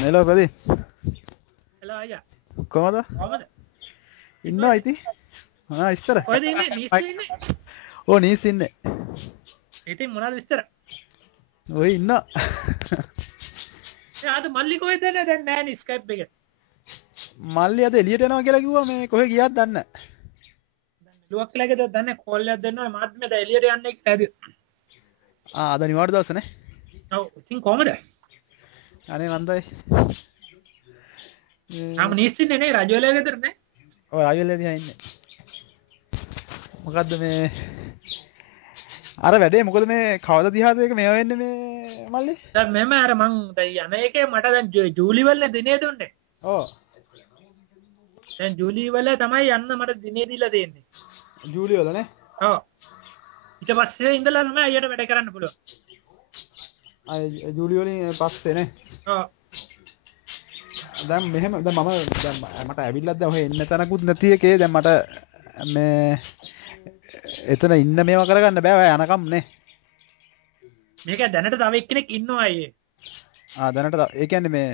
Hello, Pradeep. Hello අයියා. කොහමද? කොහමද? ඉන්නවා ඉතින්. ඉස්සර. කොහෙද ඉන්නේ? නීස්සේ ඉන්නේ. ඕ නීස් ඉන්නේ. ඉතින් මොනවද විස්තර? ඔය ඉන්නවා. අද මල්ලි කොහෙද දැන් නැහැ නේ ස්කයිප් එක. මල්ලි අද එළියට යනවා කියලා කිව්වා මේ කොහෙ ගියාද දන්නේ නැහැ. ලුවක් ලගේද දන්නේ කෝල් එකක් දෙන්නවා මාත් මේ දැන් එළියට යන්නේ කියලා. අද නිවාඩු දවසනේ. ඔව් ඉතින් කොහමද? අනේ මන්දයි. ආම නීස්සේ ඉන්නේ නේ රජවල ගෙදර නේ. ඔය ආයෙත් දිහා ඉන්නේ. මොකද්ද මේ අර වැඩේ මොකද මේ කවද දිහාද එක මේව වෙන්නේ මේ මල්ලි? දැන් මෙම අර මං දැන් යන එකේ මට දැන් ජූලි වල දිනේ දුන්නේ. ඔව්. දැන් ජූලි වල තමයි යන්න මට දිනේ දීලා දෙන්නේ. ජූලි වල නේ? ඔව්. ඊට පස්සේ ඉඳලා තමයි අයියට වැඩ කරන්න පුළුවන්. ජූලි වලින් පස්සේ නේ? ඔව්. දැන් මෙහෙම දැන් මම මට ඇවිල්ලා දැන් ඔය එන්න තැනකුත් නැති එකේ දැන් මට මේ එතන ඉන්න මේවා කරගන්න බෑ ඔය යනකම් නේ. මේක දැනට තව එක්කෙනෙක් ඉන්නවා අයියේ. දැනට ඒ කියන්නේ මේ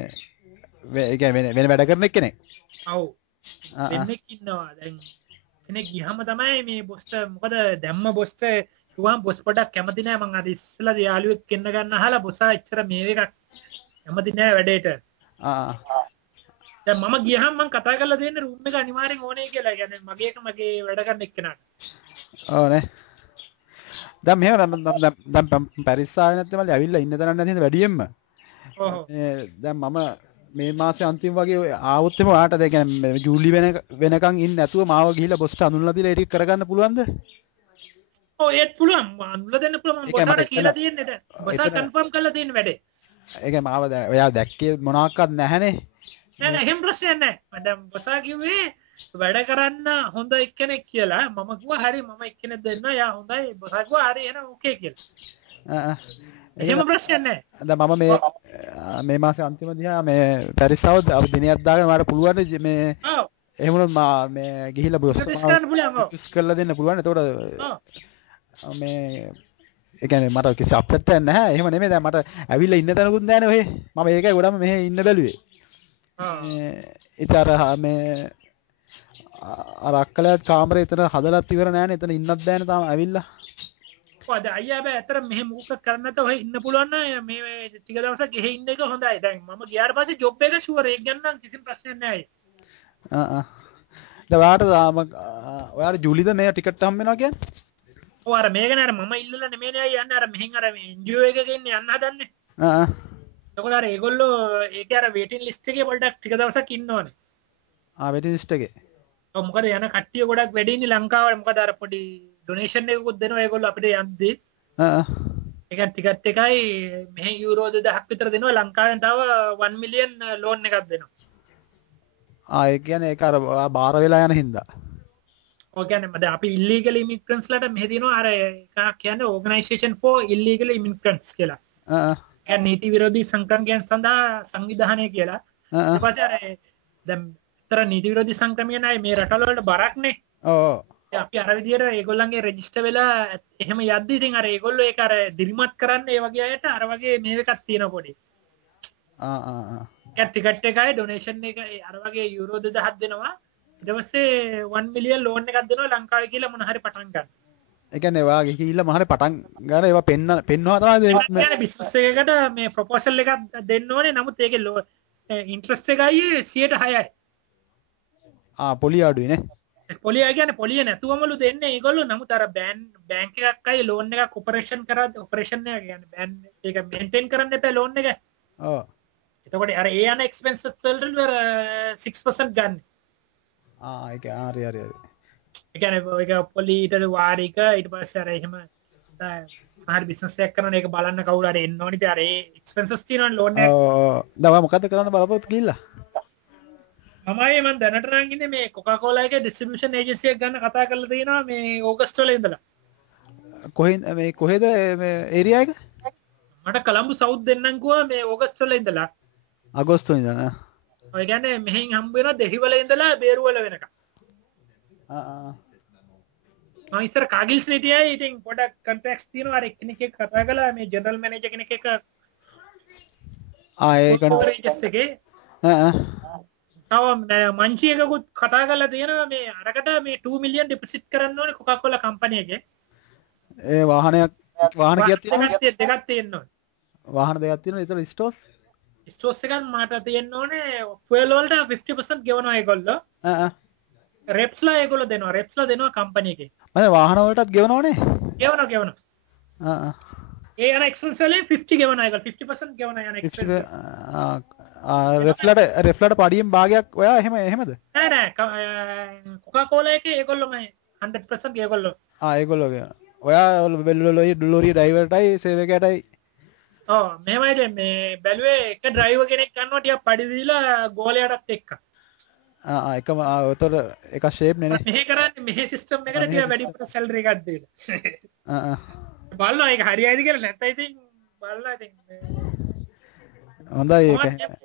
ඒ කියන්නේ වෙන වැඩ කරන එක්කෙනෙක්. ඔව්. දෙන්නෙක් ඉන්නවා. දැන් කෙනෙක් ගියාම තමයි මේ බොස්ට මොකද දැම්ම බොස්ට කිව්වම බොස් පොඩක් කැමති නෑ මං අද ඉස්සෙල්ලා යාළුවෙක් කෙන්න ගන්න අහලා බොසා එච්චර මේ එකක් කැමති නෑ වැඩේට. දැන් මම ගියහම මං කතා කරලා දෙන්නේ රූම් එක අනිවාර්යෙන් ඕනේ කියලා. කියන්නේ මගේ එක මගේ වැඩ කරන එක්කෙනාට. ඔව් නේ. දැන් මෙහෙම දැන් පැරිස් ආවේ නැත්නම් මල්ලි ඇවිල්ලා ඉන්න තැනක් නැති හින්දා වැඩියෙන්ම. ඔව්. දැන් මම මේ මාසේ අන්තිම වගේ ආවොත් එම ඔයාට දැන් කියන්නේ ජූලි වෙනකන් ඉන්න නැතුව මාව ගිහිල්ලා බොස්ට අඳුන්ලා දීලා ඒක කරගන්න පුළුවන්ද? ඔව් ඒත් පුළුවන්. අඳුල්ලා දෙන්න පුළුවන්. මම බොසාට කියලා තියෙන්නේ දැන්. බොසා කන්ෆර්ම් කරලා තියෙන වැඩේ. ඒක මාව ඔයා දැක්කේ මොනවාක්වත් නැහනේ. නෑ නෑ එහෙම ප්‍රශ්නයක් නෑ. මම දැන් බොසා කිව්වේ වැඩ කරන්න හොඳ එක්කෙනෙක් කියලා. මම කිව්වා හරි මම එක්කෙනෙක් දෙන්න. යා හොඳයි. බොසා කිව්වා හරි එහෙනම් ඕකේ කියලා. එහෙම ප්‍රශ්නයක් නෑ. දැන් මම මේ මාසේ අන්තිම දිහා මේ පැරිස් ආවොත් අප දිනයක් දාගෙන මට පුළුවන් මේ ඔව්. එහෙම වුණොත් මේ ගිහිල්ලා බොස් යුස් කරලා දෙන්න පුළුවන්. එතකොට මේ ඒ කියන්නේ මට කිසි අප්සෙට් එකක් නැහැ. එහෙම නෙමෙයි දැන් මට ඇවිල්ලා ඉන්න තැනකුත් නැහැ නේ ඔහෙ. මම ඒකයි ගොඩම මෙහෙ ඉන්න බැලුවේ. ඉතින් අර මේ අර අක්කලට කාමරේ එතන හදලත් ඉවර නැහැ නේ. එතන ඉන්නත් බෑනේ තාම ඇවිල්ලා. ඔව් අද අයියා බෑ අතර මෙහෙ මොකක් කරන්න නැත්නම් ඔහෙ ඉන්න පුළුවන් නම් මේ ටික දවසක් ගෙහෙ ඉන්න එක හොඳයි. දැන් මම ගියාට පස්සේ ජොබ් එක ෂුවර් ඒක ගැන නම් කිසිම ප්‍රශ්නයක් නැහැ. දැන් ඔයාට ජූලිද මේ ටිකට් හම්බ වෙනවා කියන්නේ? ඔව් අර මේක නේද මම ඉල්ලලා නෙමෙයි යන්නේ අර මෙහෙන් අර එන්ජියෝ එකක ඉන්න යන්න හදන්නේ. එතකොට අර ඒගොල්ලෝ ඒක අර වේටින් ලිස්ට් එකේ පොඩ්ඩක් ටික දවසක් ඉන්න ඕනේ. වේටින් ලිස්ට් එකේ. ඔව් මොකද යන කට්ටිය ගොඩක් වැඩි ඉන්නේ ලංකාවට. මොකද අර පොඩි ඩොනේෂන් එකකුත් දෙනවා ඒගොල්ලෝ අපිට යද්දී. ඒක ටිකට් එකයි මෙහෙ යූරෝ 2000ක් විතර දෙනවා. ලංකාවෙන් තව 1 මිලියන් ලෝන් එකක් දෙනවා. ඒ කියන්නේ ඒක අර බාර වෙලා යන හින්දා. ඔය කියන්නේ මම අපි ඉල්ලීගල් ඉමිග්‍රන්ට්ස් ලට මෙහෙ දිනවා අර එකක් කියන්නේ ඕගනයිසේෂන් ෆෝ ඉල්ලීගල් ඉමිග්‍රන්ට්ස් කියලා. කියන්නේ නීති විරෝධී සංක්‍රමණයන් සඳහා සංවිධානය කියලා. ඊට පස්සේ අර දැන් තර නීති විරෝධී සංක්‍රමණය නයි මේ රටවල වලට බරක්නේ. ඔව්. අපි අර විදියට ඒගොල්ලන්ගේ රෙජිස්ටර් වෙලා එහෙම යද්දි ඉතින් අර ඒගොල්ලෝ ඒක අර දිරිමත් කරන්න ඒ වගේ අයට අර වගේ මේ එකක් තියෙන පොඩි. ටිකට් එකයි ඩොනේෂන් එක අර වගේ යූරෝ 2000ක් දෙනවා. ඊට පස්සේ 1 මිලියන් ලෝන් එකක් දෙනවා ලංකාවේ කියලා මොන හරි පටන් ගන්න. ඒ කියන්නේ ඔයාගේ ගිහිල්ලා මහරේ පටන් ගන්න ඒවා පෙන්නවා තමයි මේ බිස්නස් එකකට මේ ප්‍රොපෝසල් එකක් දෙන්න ඕනේ. නමුත් ඒකේ ඉන්ට්‍රස්ට් එකයි 106යි. පොලි අඩුයි නේ. පොලිය කියන්නේ පොලිය නැතුවමලු දෙන්නේ ඒගොල්ලෝ. නමුත් අර බැංක් එකක් අය ලෝන් එකක් ඔපරේෂන් කරා ඔපරේෂන් එක කියන්නේ බෑන් ඒක මේන්ටේන් කරන්න එපා ලෝන් එක. ඔව්. එතකොට අර ඒ යන එක්ස්පෙන්සස් වලට 6% ගන්න. ඒක හරි. ඒ කියන්නේ ඒක පොලියට වාරික ඊට පස්සේ අර එහෙම හරි බිස්නස් එකක් කරන එක බලන්න කවුරු හරි එන්න ඕනේ. ඉතින් අර ඒ එක්ස්පෙන්සස් තියෙනවා ලෝන් එක. ඔව්. මොකද්ද කරන්න බලපොත් ගිහිල්ලා? මම දැනට නම් ඉන්නේ මේ කොකාකෝලා එකේ ඩිස්ට්‍රිබියුෂන් ඒජන්සි එකක් ගන්න කතා කරලා තියෙනවා මේ ඕගස්ට් වල ඉඳලා. කොහෙද මේ ඒරියා එක? මට කොළඹ සවුත් දෙන්නම් කිව්වා මේ ඕගස්ට් වල ඉඳලා. අගෝස්තු ඉඳලා. ඔය කියන්නේ මෙහෙන් හම්බ වෙනවා දෙහිවල ඉඳලා බේරුවල වෙනකම්. මම ඉස්සර කාගිල්ස් නිටියයි ඉතින් පොඩක් කන්ටැක්ට්ස් තියෙනවා. අර එක්කෙනෙක් එක්ක කතා කළා මේ ජෙනරල් මැනේජර් කෙනෙක් එක්ක. ඒක බෙවරේජස් එකේ තව මංචියකුත් කතා කරලා තියෙනවා මේ අරකට මේ 2 මිලියන් ඩිපොසිට් කරන්න ඕනේ කොකාකෝලා කම්පැනි එකේ. ඒ වාහන කීයක් තියෙනවද? දෙකක් තියෙනවා. වාහන දෙකක් තියෙනවා. ඒතර ස්ටෝස් එකක් මට තියෙන්න ඕනේ ෆුවල් වලට 50% ගෙවනවා ඒගොල්ලෝ. රෙප්ස්ලා ඒගොල්ලෝ දෙනවා. රෙප්ස්ලා දෙනවා කම්පැනි එකේ. මම වාහන වලටත් ගෙවනවනේ. ගෙවනවා. ඒ යන එක්ස්පෙන්ස් වලින් 50 ගෙවනවා ඒගොල්ලෝ 50% ගෙවනවා යන එක්ස්පෙන්ස්. රෙෆ්ලට පඩියෙන් භාගයක් ඔයා එහෙමද? නෑ කොකාකෝලා එකේ ඒගොල්ලෝම 100% ඒගොල්ලෝ. ඒගොල්ලෝ ඔයා ලෝරිය ඩ්‍රයිවර්ටයි සේවකයටයි මෙහෙමයි දැන් මේ බැලුවේ එක ඩ්‍රයිවර් කෙනෙක් ගන්නවා ටිකක් පඩි දීලා ගෝලයාටත් එක්ක. එකම උතර එක ෂේප් නේ නේ. මෙහෙ කරන්නේ මෙහෙ සිස්ටම් එකට ටිකක් වැඩි සැලරි එකක් දෙන්න. බලනවා ඒක හරියයිද කියලා නැත්නම් ඉතින් බලලා ඉතින් හොඳයි ඒක.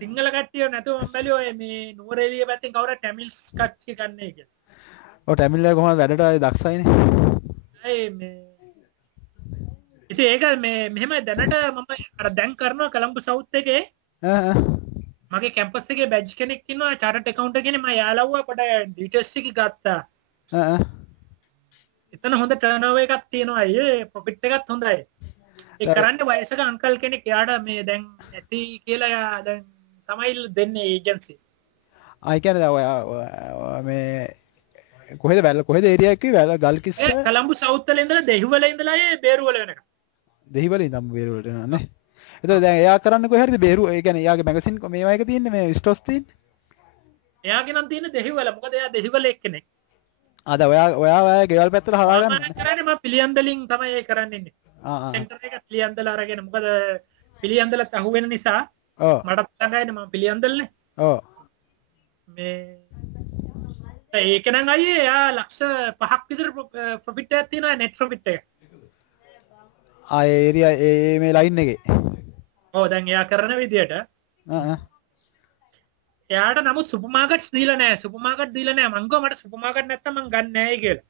සිංහල කට්ටිය නැතුව මම බැලුවා මේ නුවර එළිය පැත්තෙන් කවුරු ටැමිල්ස් කට්ටිය ගන්න එක. ඔව් ටැමිල් අය කොහොමද වැඩට දක්ෂයිනේ. ඉතින් ඒක මේ මෙහෙම දැනට මම අර දැන් කරනවා කොළඹ සවුත් එකේ මගේ කැම්පස් එකේ බැජ් කෙනෙක් ඉන්නවා චාර්ටඩ් ඇකවුන්ටර් කෙනෙක් මම යාළුවා පොඩ ඩීටේල්ස් එක ගත්තා. එතන හොඳ ටර්නෝවර් එකක් තියෙනවා අයියේ ප්‍රොෆිට් එකත් හොඳයි. ඒ කරන්නේ වයසක අංකල් කෙනෙක් යාට මේ දැන් ඇති කියලා යා දැන් තමයි දෙන්නේ ඒජන්සි. ආ ඒ කියන්නේ මේ කොහෙද ඒරියා එකේ ගල්කිස්ස කොළඹ සවුත් වල ඉඳලා දෙහිවල ඉඳලා ඒ බේරුවල වෙනකම්. දෙහිවල ඉඳන් බේරුවලට යනවා නේ. එතකොට දැන් එයා කරන්නේ කොහේ හරිද බේරුව? ඒ කියන්නේ එයාගේ මැගසින් මේවා එක තියෙන්නේ මේ ස්ටෝස් තියෙන්නේ. එයාගේ නම් තියෙන්නේ දෙහිවල. මොකද එයා දෙහිවල එක්කෙනෙක්. ආද ඔයා ගෙවල් පැත්තට හදා ගන්න. මම කරන්නේ මම පිළියන්දලින් තමයි ඒ කරන්නේ ඉන්නේ. සෙන්ටර් එක පිළියන්දල අරගෙන මොකද පිළියන්දලත් අහුවෙන නිසා මටත් ළඟයිනේ මම පිළියන්දල්නේ. මේ ඒක නම් අයියේ එයා ලක්ෂ 5ක් විතර ප්‍රොෆිට් එකක් තියෙනවා net ප්‍රොෆිට් එක. ඒරියා මේ ලයින් එකේ. ඔව් දැන් එයා කරන විදියට එයාට නමුත් සුපර් මාකට්ස් දීලා නැහැ. සුපර් මාකට් දීලා නැහැ. මං ගෝ මට සුපර් මාකට් නැත්තම් මං ගන්න නැහැ කියලා.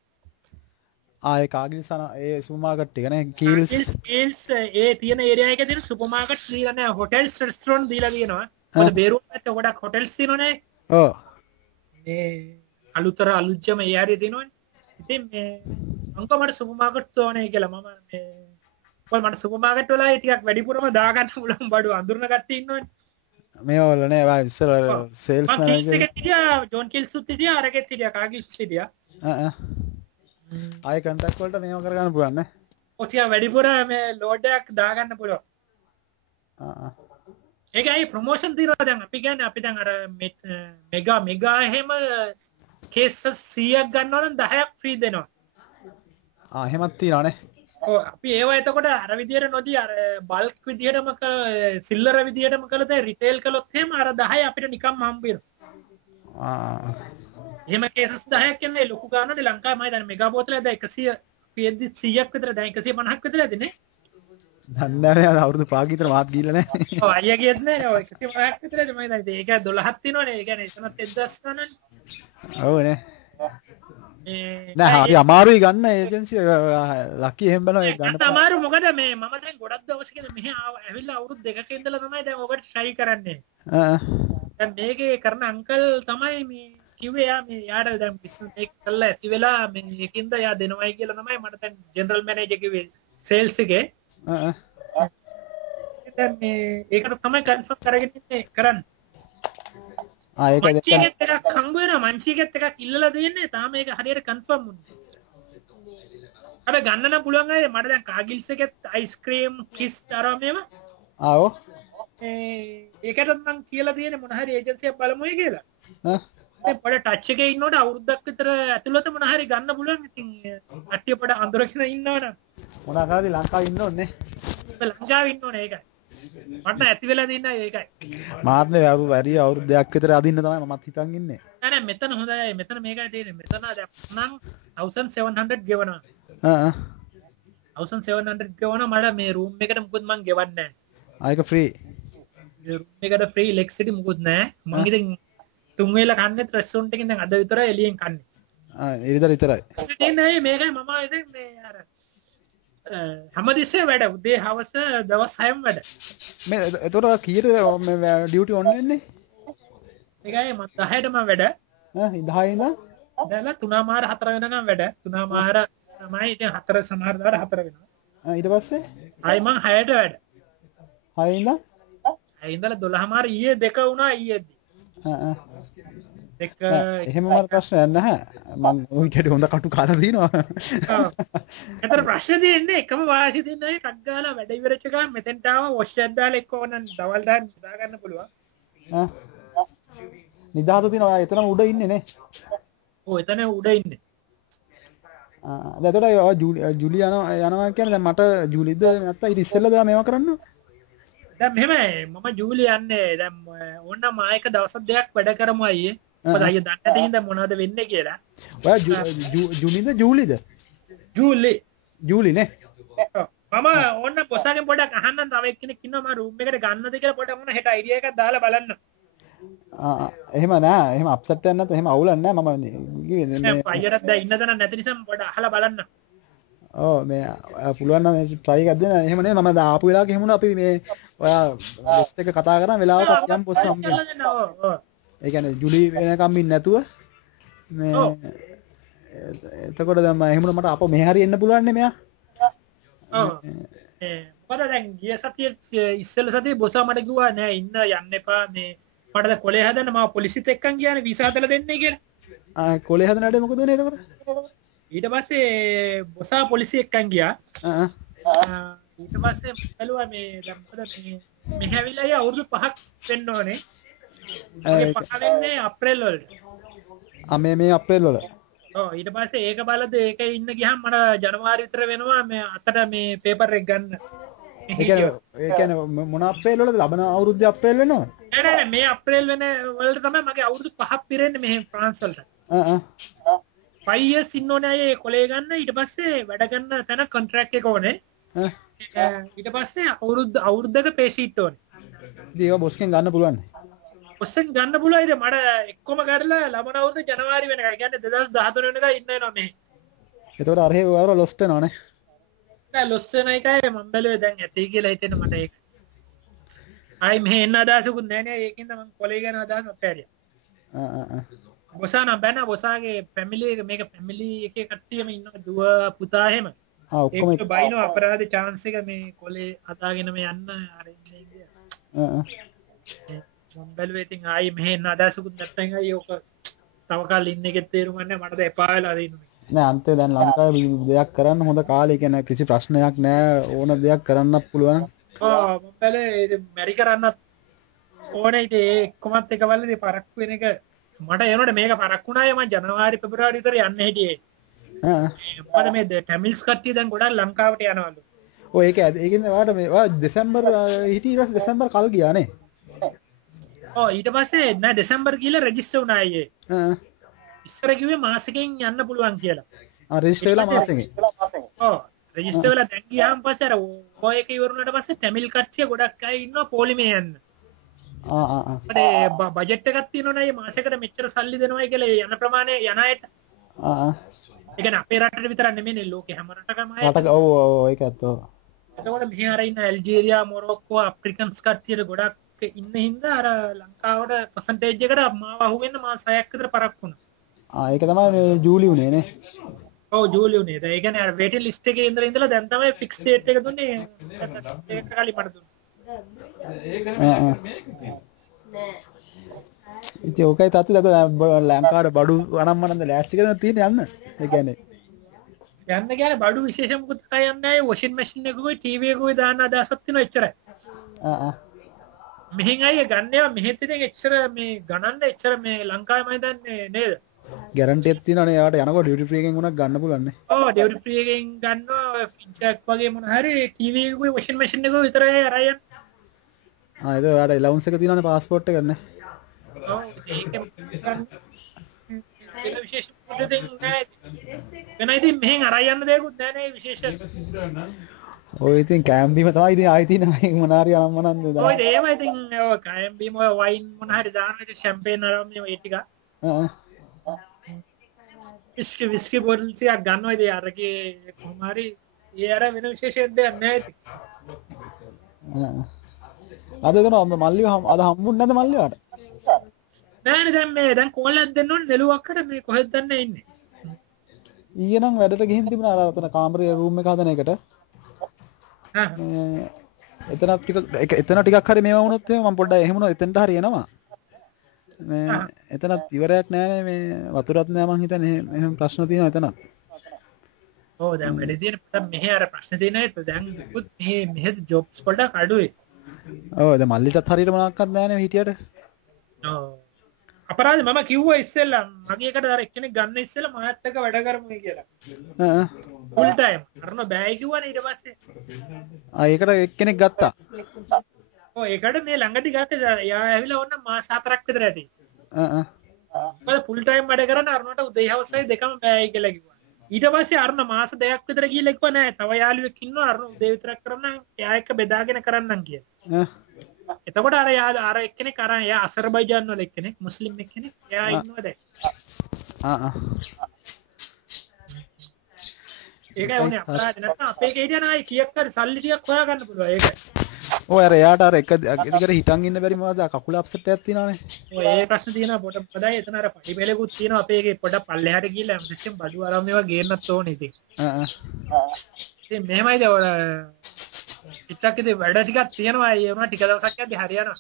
ඒ කාගිල්ස් ඒ සුපර් මාකට් එක නේ කීල්ස් ඒ තියෙන ඒරියා එකේ තියෙන සුපර් මාකට්ස් දීලා නැහැ. හොටෙල්ස් රෙස්ටොරන්ට් දීලා තියෙනවා. මොකද බේරුව පැත්තේ ගොඩක් හොටෙල්ස් තියෙනවනේ. ඔව්. මේ අලුතර අලුත්ජම ඒ ආරිය තියෙනවනේ. ඉතින් මේ මං ගෝ මට සුපර් මාකට්ස් ඕනේ කියලා මම මේ මට සුපර් මාකට් වල ටිකක් වැඩිපුරම දාගන්න පුළුවන් බඩු අඳුරන කට්ටිය ඉන්නවනේ. මේවල නේ වා ඉස්සර සේල්ස් මැනේජර් එකෙක් හිටියා ජෝන් කිල්ස්ුත් හිටියා අරගෙත් හිටියා කාගිල්ස් හිටියා. ආයෙ කන්ටැක්ට් වලට මේව කරගන්න පුළුවන් නේ. ඔතියා වැඩිපුර මේ ලෝඩ් එකක් දාගන්න පුළුවන්. ඒකයි ප්‍රොමෝෂන් දිනවා දැන් අපි කියන්නේ අපි දැන් අර මෙගා එහෙම කේසස් 100ක් ගන්නවා නම් 10ක් ෆ්‍රී දෙනවා. එහෙමත් තියනවානේ. ඔව් අපි ඒවා එතකොට අර විදියට නොදී අර බල්ක් විදියටම සිල්ලර විදියටම කළොත් රිටේල් කළොත් එහෙම අර 10 අපිට නිකම්ම හම්බ වෙනවා. එහෙම කේසස් 10ක් කියන්නේ ලොකු ගානනේ ලංකාවේ මම දැන් මෙගා බෝතලයක් දැන් 100 පියද්දි 100ක් විතර දැන් 150ක් විතර ඇතිනේ. දන්නේ නැහැ අවුරුදු 5ක් විතර මාත් ගිහලා නැහැ. ඔව් අයියා කියත් නැහැ ඔය 150ක් විතර ඇති මම දැන් ඒක 12ක් තියෙනවනේ ඒ කියන්නේ එතනත් 1000 ගන්නනේ. ඔව් නේ. නෑ හරි අමාරුයි ගන්න ඒජන්සිය ලකි එහෙම බලනවා ඒක ගන්න. අමාරු මොකද මේ මම දැන් ගොඩක් දවසක මෙහෙ ඇවිල්ලා අවුරුදු 2ක ඉඳලා තමයි දැන් ඔකට try කරන්නේ. දැන් මේකේ කරන අංකල් තමයි මේ කිව්වේ යා මේ යාට දැන් බිස්නස් එක කරලා ඇති වෙලා මේ ඒකින්ද යා දෙනවයි කියලා තමයි මට දැන් ජෙනරල් මැනේජර් කිව්වේ සේල්ස් එකේ. දැන් මේ ඒකට තමයි කන්ෆර්ම් කරගෙන ඉන්නේ කරන්නේ. ඒක මංචිගෙත් එකක් හම්බ වෙනවා මංචිගෙත් එකක් ඉල්ලලා දෙන්නේ තාම ඒක හරියට කන්ෆර්ම් වුණේ. හැබැයි ගන්න නම් පුළුවන් අය මට දැන් කාගිල්ස් එකෙත් අයිස්ක්‍රීම් කිස් තරම මේවා. ආව්. ඒකට මං කියලා තියෙන්නේ මොන හරි ඒජන්සියක් බලමුයි කියලා. ඒ පොඩ ටච් එකේ ඉන්නකොට අවුරුද්දක් විතර ඇතුළත මොන හරි ගන්න පුළුවන්. ඉතින් කට්ටිය පොඩ අඳුරගෙන ඉන්නවනම් මොනවා කරාද ලංකාවේ ඉන්න ඕනේ. ලංකාවේ ඉන්න ඕනේ ඒකයි. මට ඇති වෙලා දින්නයි ඒකයි. මාත්නේ වැඩි අවුරුද්දක් විතර අදින්න තමයි මමත් හිතන් ඉන්නේ. නෑ මෙතන හොඳයි. මෙතන මේකයි තියෙන්නේ. මෙතන දැන් නම් 1700 ගෙවනවා. 1700 ගෙවනවා මට මේ රූම් එකට මුකුත් මං ගෙවන්නේ නෑ. ඒක ෆ්‍රී. රූම් එකට ෆ්‍රී ඉලෙක්ට්‍රිසිටි මුකුත් නෑ. මං ඉතින් 3 වේල කන්නේ රෙස්ටොරන්ට් එකෙන් දැන් අද විතරයි එළියෙන් කන්නේ. ඉරිදා විතරයි. ඉතින් නෑ මේකයි මම ඉතින් මේ අර හැමතිස්සේ වැඩ උදේ හවස දවස් 6ම වැඩ. මේ එතකොට කීයට මේ ඩියුටි ඔන් වෙන්නේ? ඒකයි මම 10ටම වැඩ. 10 ඉඳන් දැන්ලා 3:00 4 වෙනකම් වැඩ. 3:00 තමයි ඉතින් 4 සමහර දාට 4 වෙනවා. ඊට පස්සේ ආයි මං 6ට වැඩ. 6 ඉඳන් 6 ඉඳලා 12:00 ඊයේ 2 වුණා ඊයේදී. එහෙම මට ප්‍රශ්නයක් නැහැ. මං ওই විදිහට හොඳ කටු කාලා දිනවා. ඒතර ප්‍රශ්න දෙන්නේ එකම වාසිය දෙන්න අය ටක් ගාලා වැඩ ඉවරච්ච ගමන් මෙතෙන්ට ආව වොෂ් එකක් දාලා එක්ක ඕනනම් දවල් දාන්න දා ගන්න පුළුවන්. නිදහස දිනවා එතනම උඩ ඉන්නේ නේ. ඔව් එතන උඩ ඉන්නේ. එතකොට ජුලි යනවා කියන්නේ දැන් මට ජුලිද නැත්නම් ඊට ඉස්සෙල්ලාද මේවා කරන්න? දැන් මෙහෙමයි මම ජූලි යන්නේ දැන් ඕනනම් ආයක දවස් දෙකක් වැඩ කරමු අයියේ. මොකද අයියේ දන්නේ නැති හින්දා මොනවද වෙන්නේ කියලා. ඔයා ජුලිද ජූලිද? ජූලි නේ. මම ඕන්න බොසාගෙන් පොඩක් අහන්නම් තව එක්කෙනෙක් ඉන්නවා මම රූම් එකට ගන්නද කියලා පොඩක් මොන හෙට අයිඩියා එකක් දාලා බලන්න. එහෙම නෑ එහෙම අප්සෙට් වෙන්න නැත්නම් එහෙම අවුලක් නෑ මම මේ අයියරත් දැන් ඉන්න දන නැති නිසා පොඩ අහලා බලන්න. ඔව් මේ පුළුවන් නම් try එකක් දෙන්න. එහෙම නේ මම ආපු වෙලාවක එහෙම අපි මේ ඔයා බොස් එක කතා කරා වෙලාවක යම් බොස් හම්බෙන්න. ඒ කියන්නේ ජුලි වෙනකම් ඉන්න නැතුව මේ එතකොට දැන් මම එහෙම මට අපෝ මෙහෙ හරි එන්න පුළුවන් නේ මෙයා. ඔව්. පොඩ දැන් ගිය සතියේ ඉස්සෙල්ල සතියේ බොසා මට කිව්වා නෑ ඉන්න යන්න එපා මේ මට දැන් කොලේ හදන්න මම පොලිසියත් එක්කන් ගියානේ වීසා හදලා දෙන්නේ කියලා. කොලේ හදන වැඩේ මොකද උනේ එතකොට? ඊට පස්සේ බොසා පොලිසිය එක්කන් ගියා. ඊට පස්සේ බැලුවා මේ දැන් මොකද මේ මෙහෙ ඇවිල්ලා ඊ අවුරුදු 5ක් වෙන්න ඕනේ. ඒ 5 වෙන්නේ අප්‍රේල් වලට. මේ අප්‍රේල් වල. ඔව් ඊට පස්සේ ඒක බලද ඒකේ ඉන්න ගියාම මට ජනවාරි විතර වෙනවා මේ අතට මේ පේපර් එක ගන්න. ඒ කියන්නේ මොන අප්‍රේල් වලද? ලබන අවුරුද්දේ අප්‍රේල් වෙනවද? නෑ මේ අප්‍රේල් වෙන වලට තමයි මගේ අවුරුදු 5ක් පිරෙන්නේ මෙහෙ ෆ්‍රාන්ස් වලට. 5 years ඉන්න ඕනේ අය කොලේ ගන්න ඊට පස්සේ වැඩ කරන තැන කොන්ට්‍රැක්ට් එක ඕනේ. ඊට පස්සේ අවුරුද්දක පේ ෂීට් ඕනේ. ඉතින් ඒක බොස්ගෙන් ගන්න පුළුවන්. බොස්ගෙන් ගන්න පුළුවන් ඉතින් මට එක්කම කරලා ලබන අවුරුද්ද ජනවාරි වෙනකන්. ඒ කියන්නේ 2013 වෙනකන් ඉන්න වෙනවා මෙහෙ. ඒතකොට අරහේ ඔයාව ලොස්ට් වෙනවනේ. නෑ ලොස් වෙන එකයි මම බැලුවේ දැන් ඇති කියලා හිතෙන මට ඒක. ආයි මෙහෙ එන්න අදහසකුත් නෑ නේ ඒකින්ද මම කොලේ ගැන අදහස් අත්හැරියා. බොසා නම් බෑන බොසාගේ ෆැමිලි එක මේක ෆැමිලි එකේ කට්ටියම ඉන්නවා දුව පුතා එහෙම. ඔක්කොම ඒක බයිනෝ අපරාධ chance එක මේ කොලේ හදාගෙනම යන්න අර ඉන්නේ. මම බැලුවේ ඉතින් ආයි මෙහෙ එන්න අදහසකුත් නැත්නම් අය ඕක තව කාලෙ ඉන්න එකේ තේරුම් ගන්න මට දැන් එපා වෙලා දිනුනේ. නෑ අන්තේ දැන් ලංකාවේ දෙයක් කරන්න හොඳ කාලේ කියන්නේ කිසි ප්‍රශ්නයක් නෑ ඕන දෙයක් කරන්නත් පුළුවන්. මම බැලේ මැරි කරන්නත් ඕනේ ඉතින් ඒ කොමත් එක බලලා පරක්කු වෙන එක මට එනකොට මේක පරක්කු වුණාය මම ජනවාරි පෙබරවාරි විතර යන්න හිටියේ. මොකද මේ ටැමිල්ස් කට්ටිය දැන් ගොඩක් ලංකාවට යනවලු. ඔය ඒක ඒකින්ද ඔයාලට මේ ඔයා දෙසැම්බර් හිටියේ ඊට පස්සේ දෙසැම්බර් කල් ගියා නේ. ඔව් ඊට පස්සේ නෑ දෙසැම්බර් ගිහලා රෙජිස්ටර් වුණා අයියේ. ඉස්සර කිව්වේ මාසෙකින් යන්න පුළුවන් කියලා. රෙජිස්ටර් වෙලා මාසෙකින්. ඔව් රෙජිස්ටර් වෙලා දැන් ගියාම පස්සේ අර ඔය එක ඉවරුනට පස්සේ ටැමිල් කට්ටිය ගොඩක් අය ඉන්නවා පොලිමේ යන්න. ඒ බජට් එකක් තියෙනවනේ මේ මාසෙකට මෙච්චර සල්ලි දෙනවා කියලා යන ප්‍රමාණය යන අයට. ඒ කියන්නේ අපේ රටේ විතරක් නෙමෙයි ලෝකේ හැම රටකම අය. ඔව් ඒක ඇත්ත. එතකොට මෙහි අර ඉන්න ඇල්ජීරියා මොරොක්කෝ අප්‍රිකන්ස් කට්ටියට ගොඩක් ඉන්න හින්දා අර ලංකාවට පර්සන්ටේජ් එකට මාව අහුවෙන්න මාස 6ක් විතර පරක්කු වුණා. ඒක තමයි ජූලි උනේ නේ. ඔව් ජූලි උනේ. ඒ කියන්නේ අර වේටින් ලිස්ට් එකේ ඉඳලා දැන් තමයි ෆික්ස් ඩේට් එක දුන්නේ. ඒක කලින් මට දුන්නේ. ඉතින් ඕකයි තාත්තේ ලංකාවට බඩු අනම්මනන්ද ලෑස්ති කරන තියෙන යන්න. ඒ කියන්නේ බඩු විශේෂ මොකුත් යන්නේ නැහැ. වොෂින් මැෂින් එකකුයි ටීවී එකකුයි දාන්න අදහසක් තියෙනවා එච්චරයි. මෙහෙන් අය ගන්නවා මෙහෙත් ඉතින් එච්චර මේ ගණන් එච්චර මේ ලංකාවේ මම හිතන්නේ නේද? ගැරන්ටි එකක් තියෙනවනේ යාට යනකොට ඩියුටි ෆ්‍රී එකෙන් උනක් ගන්න පුළුවන් නේ. ඔව් ඩියුටි ෆ්‍රී එකෙන් ගන්නවා ෆ්‍රිජ් එකක් වගේ මොන හරි ටීවී එකකුයි වොෂින් මැෂින් එකකුයි විතරයි අරයන්. ඒක යාට ඇලවුන්ස් එක තියෙනවනේ පාස්පෝර්ට් එක නේ. ඔව් ඒක විශේෂ දෙයක් නෑ. වෙන ඉතින් මෙහෙන් අරන් යන්න දෙයක්වත් නෑ නේ විශේෂ. ඔය ඉතින් කෑම්බීම තමයි ඉතින් ආයි තියෙන මොන හරි අනම්මනන්ද දාන. ඔය ඒව ඉතින් ඔය කෑම්බීම ඔය වයින් මොන හරි දාන ඉතින් ෂැම්පේන් අරන් මේ ටික. විස්කි බෝටල් ටිකක් ගන්නවා ඉතින් අරගේ කොහොම හරි ඒ අර වෙන විශේෂයක් දෙයක් නැහැ ඉතින්. අද එතන මල්ලිය අද හම්බුන්නේ නැද්ද මල්ලියාට? නෑනේ දැන් කෝල්ලක් දෙන්න ඕනේ නෙළුවක්කට මේ කොහෙද දන්නේ ඉන්නේ. ඊයේ නම් වැඩට ගිහින් තිබුණා අර අතන කාමරේ රූම් එක හදන එකට. එතන ටිකක් හරි මේවා වුණොත් එහෙම මම පොඩ්ඩක් එහෙම වුණොත් එතනට හරි එනවා. මේ එතනත් ඉවරයක් නෑනේ මේ වතුරත් නෑ මං හිතන්නේ එහෙම ප්‍රශ්න තියෙනවා එතනත්. ඔව් දැන් වැඩි තියෙන මෙහෙ අර ප්‍රශ්න තියෙන ඒත් දැන් මෙහෙ ජොබ්ස් පොඩ්ඩක් අඩුයි. ඔව් දැන් මල්ලිටත් හරියට මොනවක්වත් නෑනේ හිටියට. ඔව්. අපරාධ මම කිව්වා ඉස්සෙල්ලා මගේ එකට අර එක්කෙනෙක් ගන්න ඉස්සෙල්ලා මාත් එක්ක වැඩ කරමුයි කියලා. Full time. අරන බෑ කිව්වනේ ඊට පස්සේ. ඒකට එක්කෙනෙක් ගත්තා. ඔව් ඒකට මේ ළඟදී ගත්තා. යා ඇවිල්ලා ඕන්න මාස 4ක් විතර ඇති. මම ෆුල් ටයිම් වැඩ කරන අරුණට උදේ හවසයි දෙකම බෑයි කියලා කිව්වා. ඊට පස්සේ අරුණ මාස 2ක් විතර ගිහලා කිව්වා නෑ තව යාළුවෙක් ඉන්නවා අරුණ උදේ විතරක් කරන්න එයා එක්ක බෙදාගෙන කරන්නම් කියලා. එතකොට අර එක්කෙනෙක් අර එයා අසර්බයිජාන් වල එක්කෙනෙක් මුස්ලිම් එක්කෙනෙක් එයා ඉන්නවා දැන්. ඒකයි උනේ අපරාධ නැත්නම් අපේ කේටිය නයි කීයක් හරි සල්ලි ටිකක් හොයාගන්න පුළුවන් ඒක. ඔය අර එයාට අර එක දිගට හිටන් ඉන්න බැරි මොකද කකුල අප්සෙට් එකක් තියෙනවානේ. ඔය ඒ ප්‍රශ්න තියෙනවා පොඩයි එතන අර පඩි පෙළකුත් තියෙනවා අපේ එකේ පොඩක් පල්ලෙහාට ගිහලා හැමතිස්සෙම බඩු ආරම්භ ඒවා ගේන්නත් ඕනේ ඉතින්. ඉතින් මෙහෙමයිද ඔය ටිකක් ඉතින් වැඩ ටිකක් තියෙනවා ඒ වුණා ටික දවසක් යද්දි හරියනවා.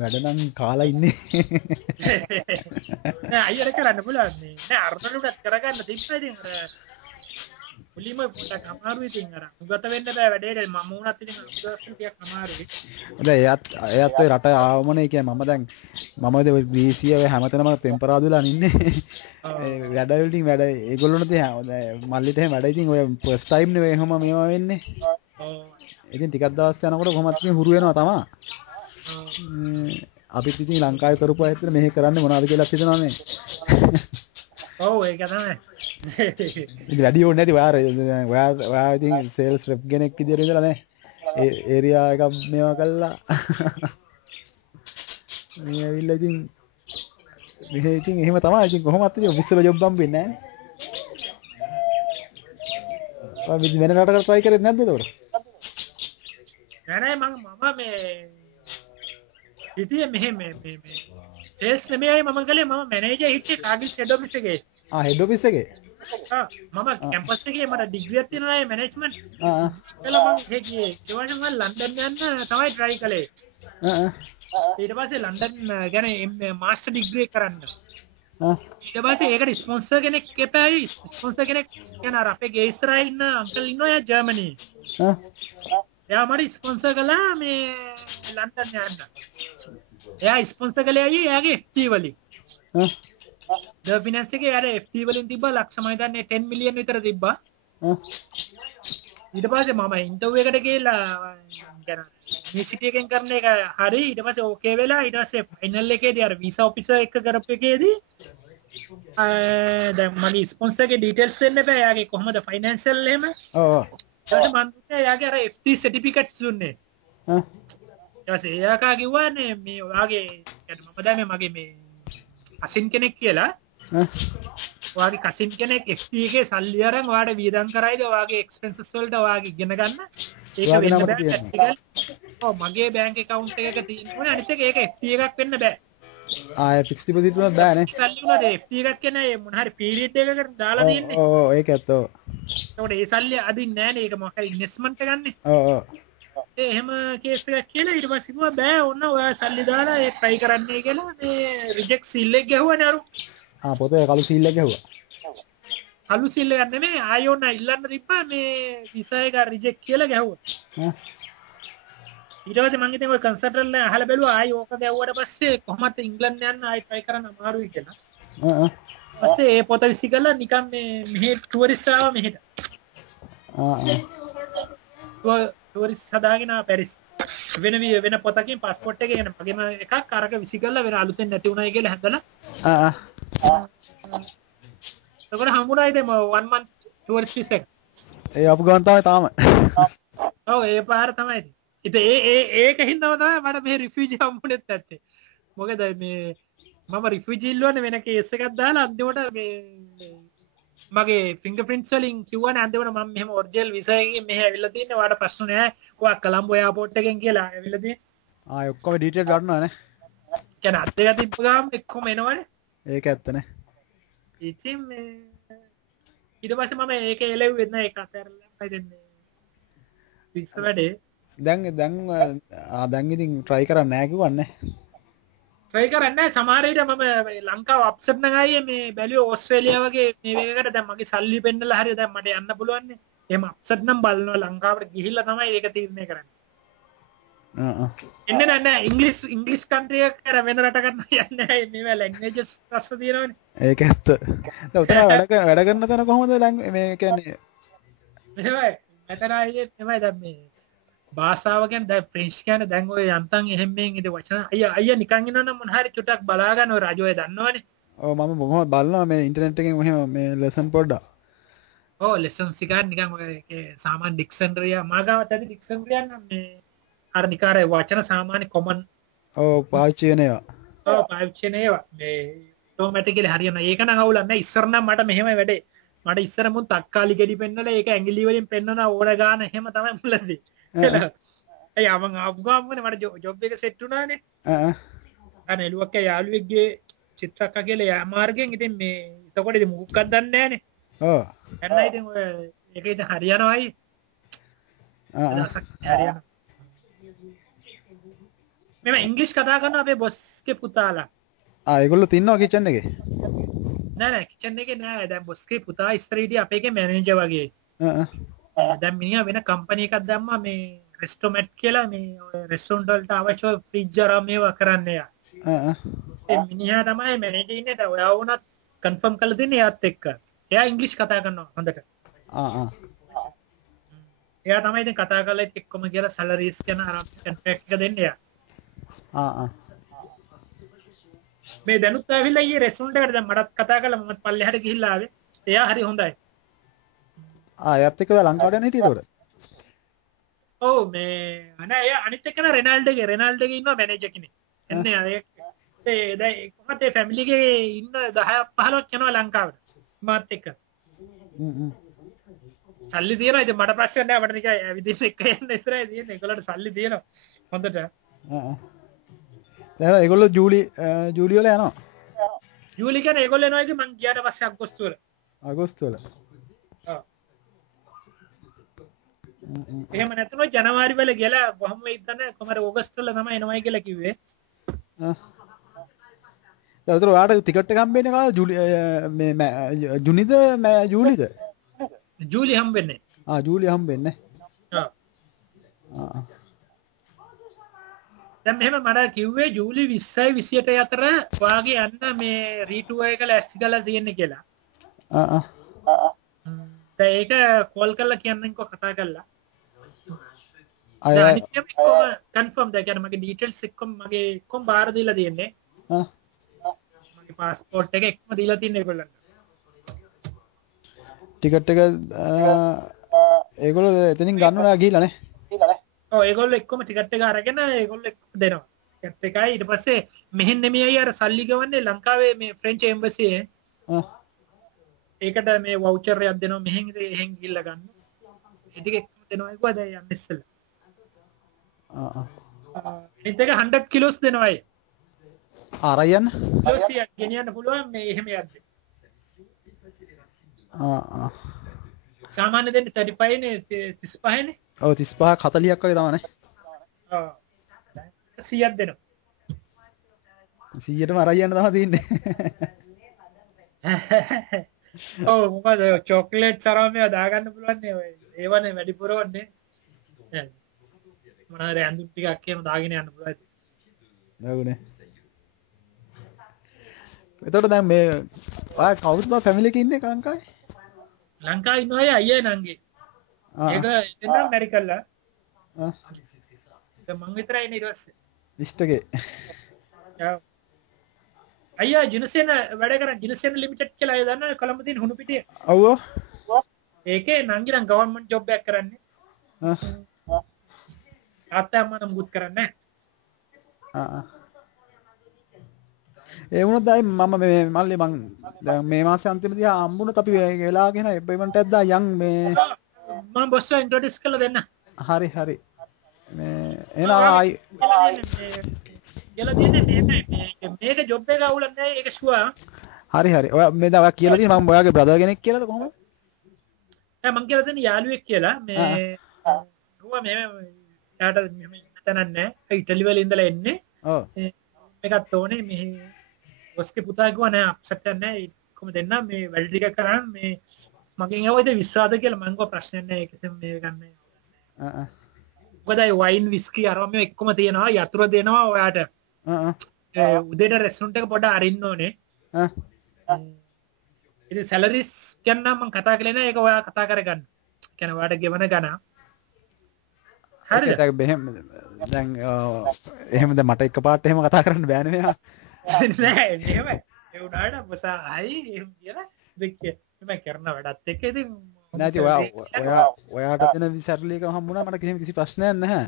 වැඩ නම් කාලා ඉන්නේ. නෑ අයියර කරන්න පුළුවන් නේ. නෑ අර්ධලුටත් කරගන්න තිබ්බා ඉතින් අර මුලින්ම පොඩක් අමාරුයි ඉතින් අර උගත වෙන්න බෑ වැඩේට මම වුණත් ඉතින් අදවසල් ටිකක් අමාරුයි. දැන් එයාත් ඔය රට ආවමනේ කියන්නේ මම දැන් මම ඔය BC ඔය හැමතැනම ටෙම්පරාදුලා ඉන්නේ. වැඩ වලින් වැඩ ඒගොල්ලොන්ට මල්ලිට එහෙම වැඩ ඉතින් ඔය ෆස්ට් ටයිම් නේ එහෙම මේවා වෙන්නේ. ඉතින් ටිකක් දවස් යනකොට කොහොමත් ඉතින් හුරු වෙනවා තමයි. අපිත් ඉතින් ලංකාවේ කරපු අයත් මෙහෙ කරන්නේ මොනවද කියලා හිතනවානේ. ඔව් ඒක තමයි. ඉතින් වැඩි ඕනේ නැති ඔයා ඉතින් සේල්ස් රෙප් කෙනෙක් විදියට ඉඳලා නේ. ඒ ඒරියා එක මේවා කළා. මේ ඇවිල්ලා ඉතින් මෙහෙ ඉතින් එහෙම තමයි. ඉතින් කොහොමත් ඉතින් ඔෆිස් වල ජොබ් හම්බෙන්නේ නැහැ නේ. ඔය වෙන රටකට try කරෙත් නැද්ද ඒකට? නෑ මම මේ හිටියේ මෙහෙ මේ සේල්ස් නෙමෙයි මම කළේ මම මැනේජර් හිටියේ කාගිස් හෙඩ් ඔෆිස් එකේ. හෙඩ් ඔෆිස් එකේ. මම කැම්පස් එකේ මට ඩිග්‍රියක් තියෙනවා ඒ මැනේජ්මන්ට්. එතලා මම ගියේ. ඒ වගේම මම ලන්ඩන් යන්න තමයි try කළේ. ඊට පස්සේ ලන්ඩන් ගැන මාස්ටර් ඩිග්‍රී කරන්න. ඊට පස්සේ ඒකට ස්පොන්සර් කෙනෙක් එපැයි ස්පොන්සර් කෙනෙක් කියන අර අපේ ගේ ඉස්සරහා ඉන්න අංකල් ඉන්නවා එයා ජර්මනි. එයා මට ස්පොන්සර් කළා මේ ලන්ඩන් යන්න. එයා ස්පොන්සර් කළේ අයියේ එයාගේ FT වලින්. ද ෆිනන්ස් එකේ අර FT වලින් තිබ්බා ලක්ෂ මම හිතන්නේ 10 මිලියන් විතර තිබ්බා. ඊට පස්සේ මම ඉන්ටර්විව් එකට ගිහලා කියන යුනිවර්සිටි එකෙන් කරන එක හරි ඊට පස්සේ ඕකේ වෙලා ඊට පස්සේ ෆයිනල් එකේදී අර වීසා ඔෆිසර් එක්ක කරපු එකේදී දැන් මගේ ස්පොන්සර් ගේ ඩීටේල්ස් දෙන්න බෑ එයාගේ කොහමද ෆයිනෑන්ෂල් එහෙම. ඊට මම එයාගේ අර FT සර්ටිෆිකේට්ස් දුන්නේ. ඊට පස්සේ එයා කිව්වානේ මේ ඔයාගේ මම දැන් මගේ මේ කසින් කෙනෙක් කියලා ඔයාගේ කසින් කෙනෙක් FT එකේ සල්ලි අරන් ඔයාට වියදම් කරයිද ඔයාගේ එක්ස්පෙන්සස් වලට ඔයාගේ ඉගෙන ගන්න ඒක වෙන්න බෑ. ඔව් මගේ බැංක් account එකක තියෙන ඕනේ අනිත් එක ඒක FT එකක් වෙන්න බෑ. ෆික්ස් ඩිපොසිට් වුණත් බෑනේ. සල්ලි උනද FT එකක් කියන්නේ මොන හරි පීරියඩ් එකකට දාලා තියෙන්නේ. ඔව් ඒක ඇත්ත. ඒකට ඒ සල්ලි අදින්නේ නෑනේ ඒක මොකක් හරි ඉන්වෙස්ට්මන්ට් එකක් ගන්නෙ. එහෙම කේස් එකක් කියලා ඊට පස්සේ කිව්වා බෑ ඕන්න ඔයා සල්ලි දාලා ඒ try කරන්නයි කියලා මේ රිජෙක්ට් සීල් එක ගැහුවානේ අරු. පොතේ කළු සීල් එක ගැහුවා. කළු සීල් එක නෙමෙයි ආයෝන ඉල්ලන්න තිබ්බා මේ විසා එක රිජෙක්ට් කියලා ගැහුවා. ඊට පස්සේ මං ඉතින් ඔය කන්සල්ටන්ට් ලා අහලා බැලුවා ආයි ඕක ගැව්වට පස්සේ කොහොමද ඉංග්‍රීසි යන්න ආයි try කරන්න අමාරුයි කියලා. පස්සේ ඒ පොත විසිකලා නිකන් මේ මෙහෙ ටුවරිස්ට් ආවා මෙහෙට. ටුවරිස්ට් හදාගෙන පැරිස් වෙන පොතකින් પાස්පෝර්ට් එකේ එන මගේම එකක් අරක විසිකලා වෙන අලුතෙන් නැති උනායි කියලා හැදලා. ඒකට හම්බුණා ඉතින් 1 month ටුවරිස්ට් විසා. ඒ අපු ගමන් තමයි තාම. ඔව් ඒ පාර තමයි. ඉතින් ඒක හින්දාම තමයි මට මේ රිෆියුජි හම්බුනේත් නැත්තේ. මොකද මේ මම රිෆියුජි ඉල්ලුවනේ වෙන කේස් එකක් දාලා අන්තිමට මේ මගේ ෆින්ගර්ප්‍රින්ට්ස් වලින් කිව්වනේ අන්තිමට මම මෙහෙම ඔරිජිනල් වීසා එකකින් මෙහෙ ඇවිල්ලා තින්නේ ඔයාලට ප්‍රශ්න නැහැ ඔයා කොලම්බෝ එයාපෝට් එකෙන් කියලා ඇවිල්ලා තින්නේ ඔක්කොම ඩීටේල් ගන්නවා නේ කියන්නේ අත් දෙක තිබ්බ ගාම එක්කම එනවනේ ඒක ඇත්තනේ ඉතින් මේ ඊට පස්සේ මම ඒක එළෙව්වෙත් නෑ ඒක අතහැරලා දෙන්නේ විශ්ව වැඩේ දැන් ඉතින් try කරන්න නෑ කිව්වන්නේ try කරන්නේ නෑ සමහර විට මම ලංකාව අප්සෙට් නගායි මේ බැලුවේ ඕස්ට්‍රේලියාව වගේ මේ වේගකට දැන් මගේ සල්ලි පෙන්නලා හරිය දැන් මට යන්න පුළුවන් නේ එහෙම අප්සෙට් නම් බලනවා ලංකාවට ගිහිල්ලා තමයි ඒක තීරණය කරන්නේ එන්නේ නැහැ ඉංග්‍රීසි කන්ට්‍රි එක කර වෙන රටකට යන්නේ මේවා ලැන්ග්වේජස් ප්‍රශ්න තියෙනවනේ ඒක ඇත්ත දැන් උතන වැඩ කරන තැන කොහොමද මේ කියන්නේ මෙහෙමයි මෙතන ආයේ තමයි දැන් මේ භාෂාව කියන්නේ දැන් ෆ්‍රෙන්ච් කියන්නේ දැන් ඔය යන්තම් එහෙම මෙන් ඉත වචන අයියා නිකන් ඉන්නවනම් මොන හරි චුටක් බලා ගන්න ඔය රජෝය දන්නවනේ ඔව් මම බොහොම බලනවා මේ ඉන්ටර්නෙට් එකෙන් මෙහෙම මේ ලෙසන් පොඩ්ඩක් ඔව් ලෙසන් සිකා නිකන් ඔය සාමාන්‍ය ඩික්ෂනරි මාගාවට ඇති ඩික්ෂනරි නම් මේ අර නිකාර වචන සාමාන්‍ය කොමන් ඔව් පාවිච්චි වෙන ඒවා ඔව් පාවිච්චි වෙන ඒවා මේ ඔටෝමැටිකලි හරියනවා ඒක නම් අවුලක් නැහැ ඉස්සර නම් මට මෙහෙමයි වැඩේ මට ඉස්සර මුන් තක්කාලි ගෙඩි පෙන්නලා ඒක ඇඟිලි වලින් පෙන්නනවා ඕන ගාන එහෙම තමයි මුලදී ඒ මම ආපු ගාමනේ මට ජොබ් එක සෙට් වුණානේ අනේ එළුවක් යාළුවෙක්ගේ චිත්‍රක කියලා යා මාර්ගෙන් ඉතින් මේ එතකොට ඉතින් මොකක්ද දන්නේ නැහනේ ඔව් එන්න ඉතින් ඔය ඒක ඉතින් හරියනවායි හරියනවා මෙම ඉංග්‍රීසි කතා කරන අපේ බොස්ගේ පුතාලා ඒගොල්ලෝ තින්නවා කිචන් එකේ නෑ කිචන් එකේ නෑ දැන් බොස්ගේ පුතා ඉස්සර හිටියේ අපේ එකේ මැනේජර් වගේ දැන් මිනිහා වෙන කම්පැනි එකක් දැම්මා මේ රෙස්ටොරන්ට් කියලා මේ ඔය රෙස්ටොරන්ට් වලට අවශ්‍ය ෆ්‍රිජ් අරන් මේවා කරන්න යා ඒ මිනිහා තමයි මැනේජර් ඉන්නේ දැන් ඔයා වුණත් කන්ෆර්ම් කරලා දෙන්නේ එයාත් එක්ක එයා ඉංග්‍රීසි කතා කරනවා හොඳට එයා තමයි ඉතින් කතා කරලා එක්කම කියලා සැලරිස් කියන අර කන්ට්‍රැක්ට් එක දෙන්නේ එයා මේ දැනුත් ආවිල්ලා ඊයේ රෙස්ටොරන්ට් එකට දැන් මටත් කතා කළා මමත් පල්ලෙහාට ගිහිල්ලා ආවේ එයා හරි හොඳයි එයාත් එක්ක ලංකාවට යන්න හිටියද උඩ ඔව් මේ අනේ එයා අනිත් එක්කන රෙනාල්ඩෝගේ ඉන්නවා මැනේජර් කෙනෙක් එන්නේ අර ඒ දැන් කොහොමද ඒ ෆැමිලි එකේ ඉන්න 10ක් 15ක් යනවා ලංකාවට මාත් එක්ක සල්ලි තියෙනවා ඉතින් මට ප්‍රශ්න නැහැ මට නිකන් ඇවිදින්න එක යන්න විතරයි තියෙන්නේ ඒගොල්ලන්ට සල්ලි තියෙනවා හොඳට දැන් ඒගොල්ලෝ ජූලි වල යනවා ජූලි කියන්නේ ඒගොල්ලෝ එනවා ඉතින් මං ගියාට පස්සේ අගෝස්තු වල එහෙම නැත්නම් ජනවාරි වල ගිහලා කොහොම ඉදන්න කොහමද ඕගස්ට් වල තමයි එනවයි කියලා කිව්වේ දැන් උතර ඔයාට ටිකට් එක හම්බෙන්නේ කාලේ මේ ජුනිද ජූලිද ජූලි හම්බෙන්නේ ජූලි හම්බෙන්නේ දැන් මෙහෙම මට කිව්වේ ජූලි 20යි 28 අතර වාගේ යන්න මේ රීටුවර් එක ලෑස්ති කරලා තියෙන්නේ කියලා දැන් ඒක කෝල් කරලා කියන්නම්කෝ කතා කරලා අනිත් එක කන්ෆර්ම් දැන් කියන්නේ මගේ ඩීටේල්ස් එක්කම මගේ එක්කම බාර දීලා තියෙන්නේ මගේ પાස්පෝර්ට් එක එක්කම දීලා තියෙන්නේ ඒගොල්ලන්ට ටිකට් එක ඒගොල්ලෝ එතනින් ගන්නවා ගිහිල්ලා නේ ඔව් ඒගොල්ලෝ එක්කම ටිකට් එක අරගෙන ඒගොල්ලෝ එක්ක දෙනවා ටිකට් එකයි ඊට පස්සේ මෙහෙන් නෙමෙයි අර සල්ලි ගවන්නේ ලංකාවේ මේ ෆ්‍රෙන්ච් එම්බසි ඒකට මේ වවුචර් එකක් දෙනවා මෙහෙන් එහෙන් ගිහිල්ලා ගන්න ඒ ටික එක්කම දෙනවා ඒකවා දැන් යන්න ඉස්සෙල්ලා ඉතින් 100 කිලෝස් දෙනවා ආරයන් කිලෝස් 100ක් ගෙනියන්න පුළුවන් මේ එහෙම යද්දී සාමාන්‍ය දෙන්නේ 35 නේ 35 නේ ඔව් 35 40ක් වගේ තමයි නේ 100ක් දෙනවා 100ටම ආරයන් තමයි තියෙන්නේ ඔව් මොකද චොක්ලට් සරම මේවා දාගන්න පුළුවන් නේ ඔය ඒවනේ වැඩිපුර වන්නේ මොනවාර ඇඳුම් ටිකක් එහෙම දාගෙන යන්න පුළුවන් නේද එතකොට දැන් මේ ඔය කවුරුද ෆැමිලි එකේ ඉන්නේ ලංකාවේ ඉන්න අය අයියා නංගි ඒක එතන ඇමරිකල්ලා මං විතරයි ඉන්නේ ඊට පස්සේ ලිස්ට් එකේ අයියා ජිනසෙන වැඩ කරන ජිනසෙන ලිමිටඩ් කියලා අය දන්නවනේ කොළඹ තියෙන හුණු පිටියේ ඔව් ඒකේ නංගි නම් ගවර්න්මන්ට් ජොබ් එකක් කරන්නේ තාත්තා නම් ගුත් කරන්නේ ඒ වුණොත් දැන් මම මේ මල්ලි මං දැන් මේ මාසේ අන්තිමදී හම්බුනත් අපි වෙලාගෙන එපොයින්ට්මන්ට් එකක් දා යන් මේ මම බොස් ඉන්ට්‍රොඩියුස් කරලා දෙන්න. හරි මේ එන ආයි කියලා දෙන්නේ මේක ජොබ් එක අවුලක් නෑ ඒක ෂුවර්. හරි ඔය මේ දැන් ඔයා කියලා තියෙන මම ඔයාගේ බ්‍රදර් කෙනෙක් කියලාද කොහොමද? මම කියලා දෙන්නේ යාළුවෙක් කියලා මේ ගුවා මේ යාට මෙහෙම තනක් නෑ ඉටලි වල ඉඳලා එන්නේ. ඔව් මේකත් ඕනේ මේ ඔස්ගේ පුතා කිව්වා නෑ අප්සෙට් එකක් නෑ කොහොමද දෙන්න මේ වැඩ ටික කරන් මේ මගෙන් ඇහුවා ඉතින් විශ්වාසද කියලා මම කිව්වා ප්‍රශ්නයක් නෑ ඒකෙන් මේ ගන්න. මොකද වයින් විස්කි අරම මේ එක්කම තියෙනවා යතුරු දෙනවා ඔයාට. උදේට රෙස්ටොරන්ට් එක පොඩ්ඩක් අරින්න ඕනේ. ඉතින් සැලරිස් ගැන නම් මම කතා කළේ නෑ ඒක ඔයා කතා කරගන්න. කියන්නේ ඔයාට ගෙවන ගණන්. හරිද? දැන් එහෙම දැන් මට එකපාරට එහෙම කතා කරන්න බෑනේ මෙයා. නෑ එහෙම ඒ උනාට බසා අයි එහෙම කියලා දෙක මම කරන වැඩත් එක්ක ඉතින් නැති ඔයාට දෙන සැලරි එක හම්බුණා මට කිසි ප්‍රශ්නයක් නැහැ.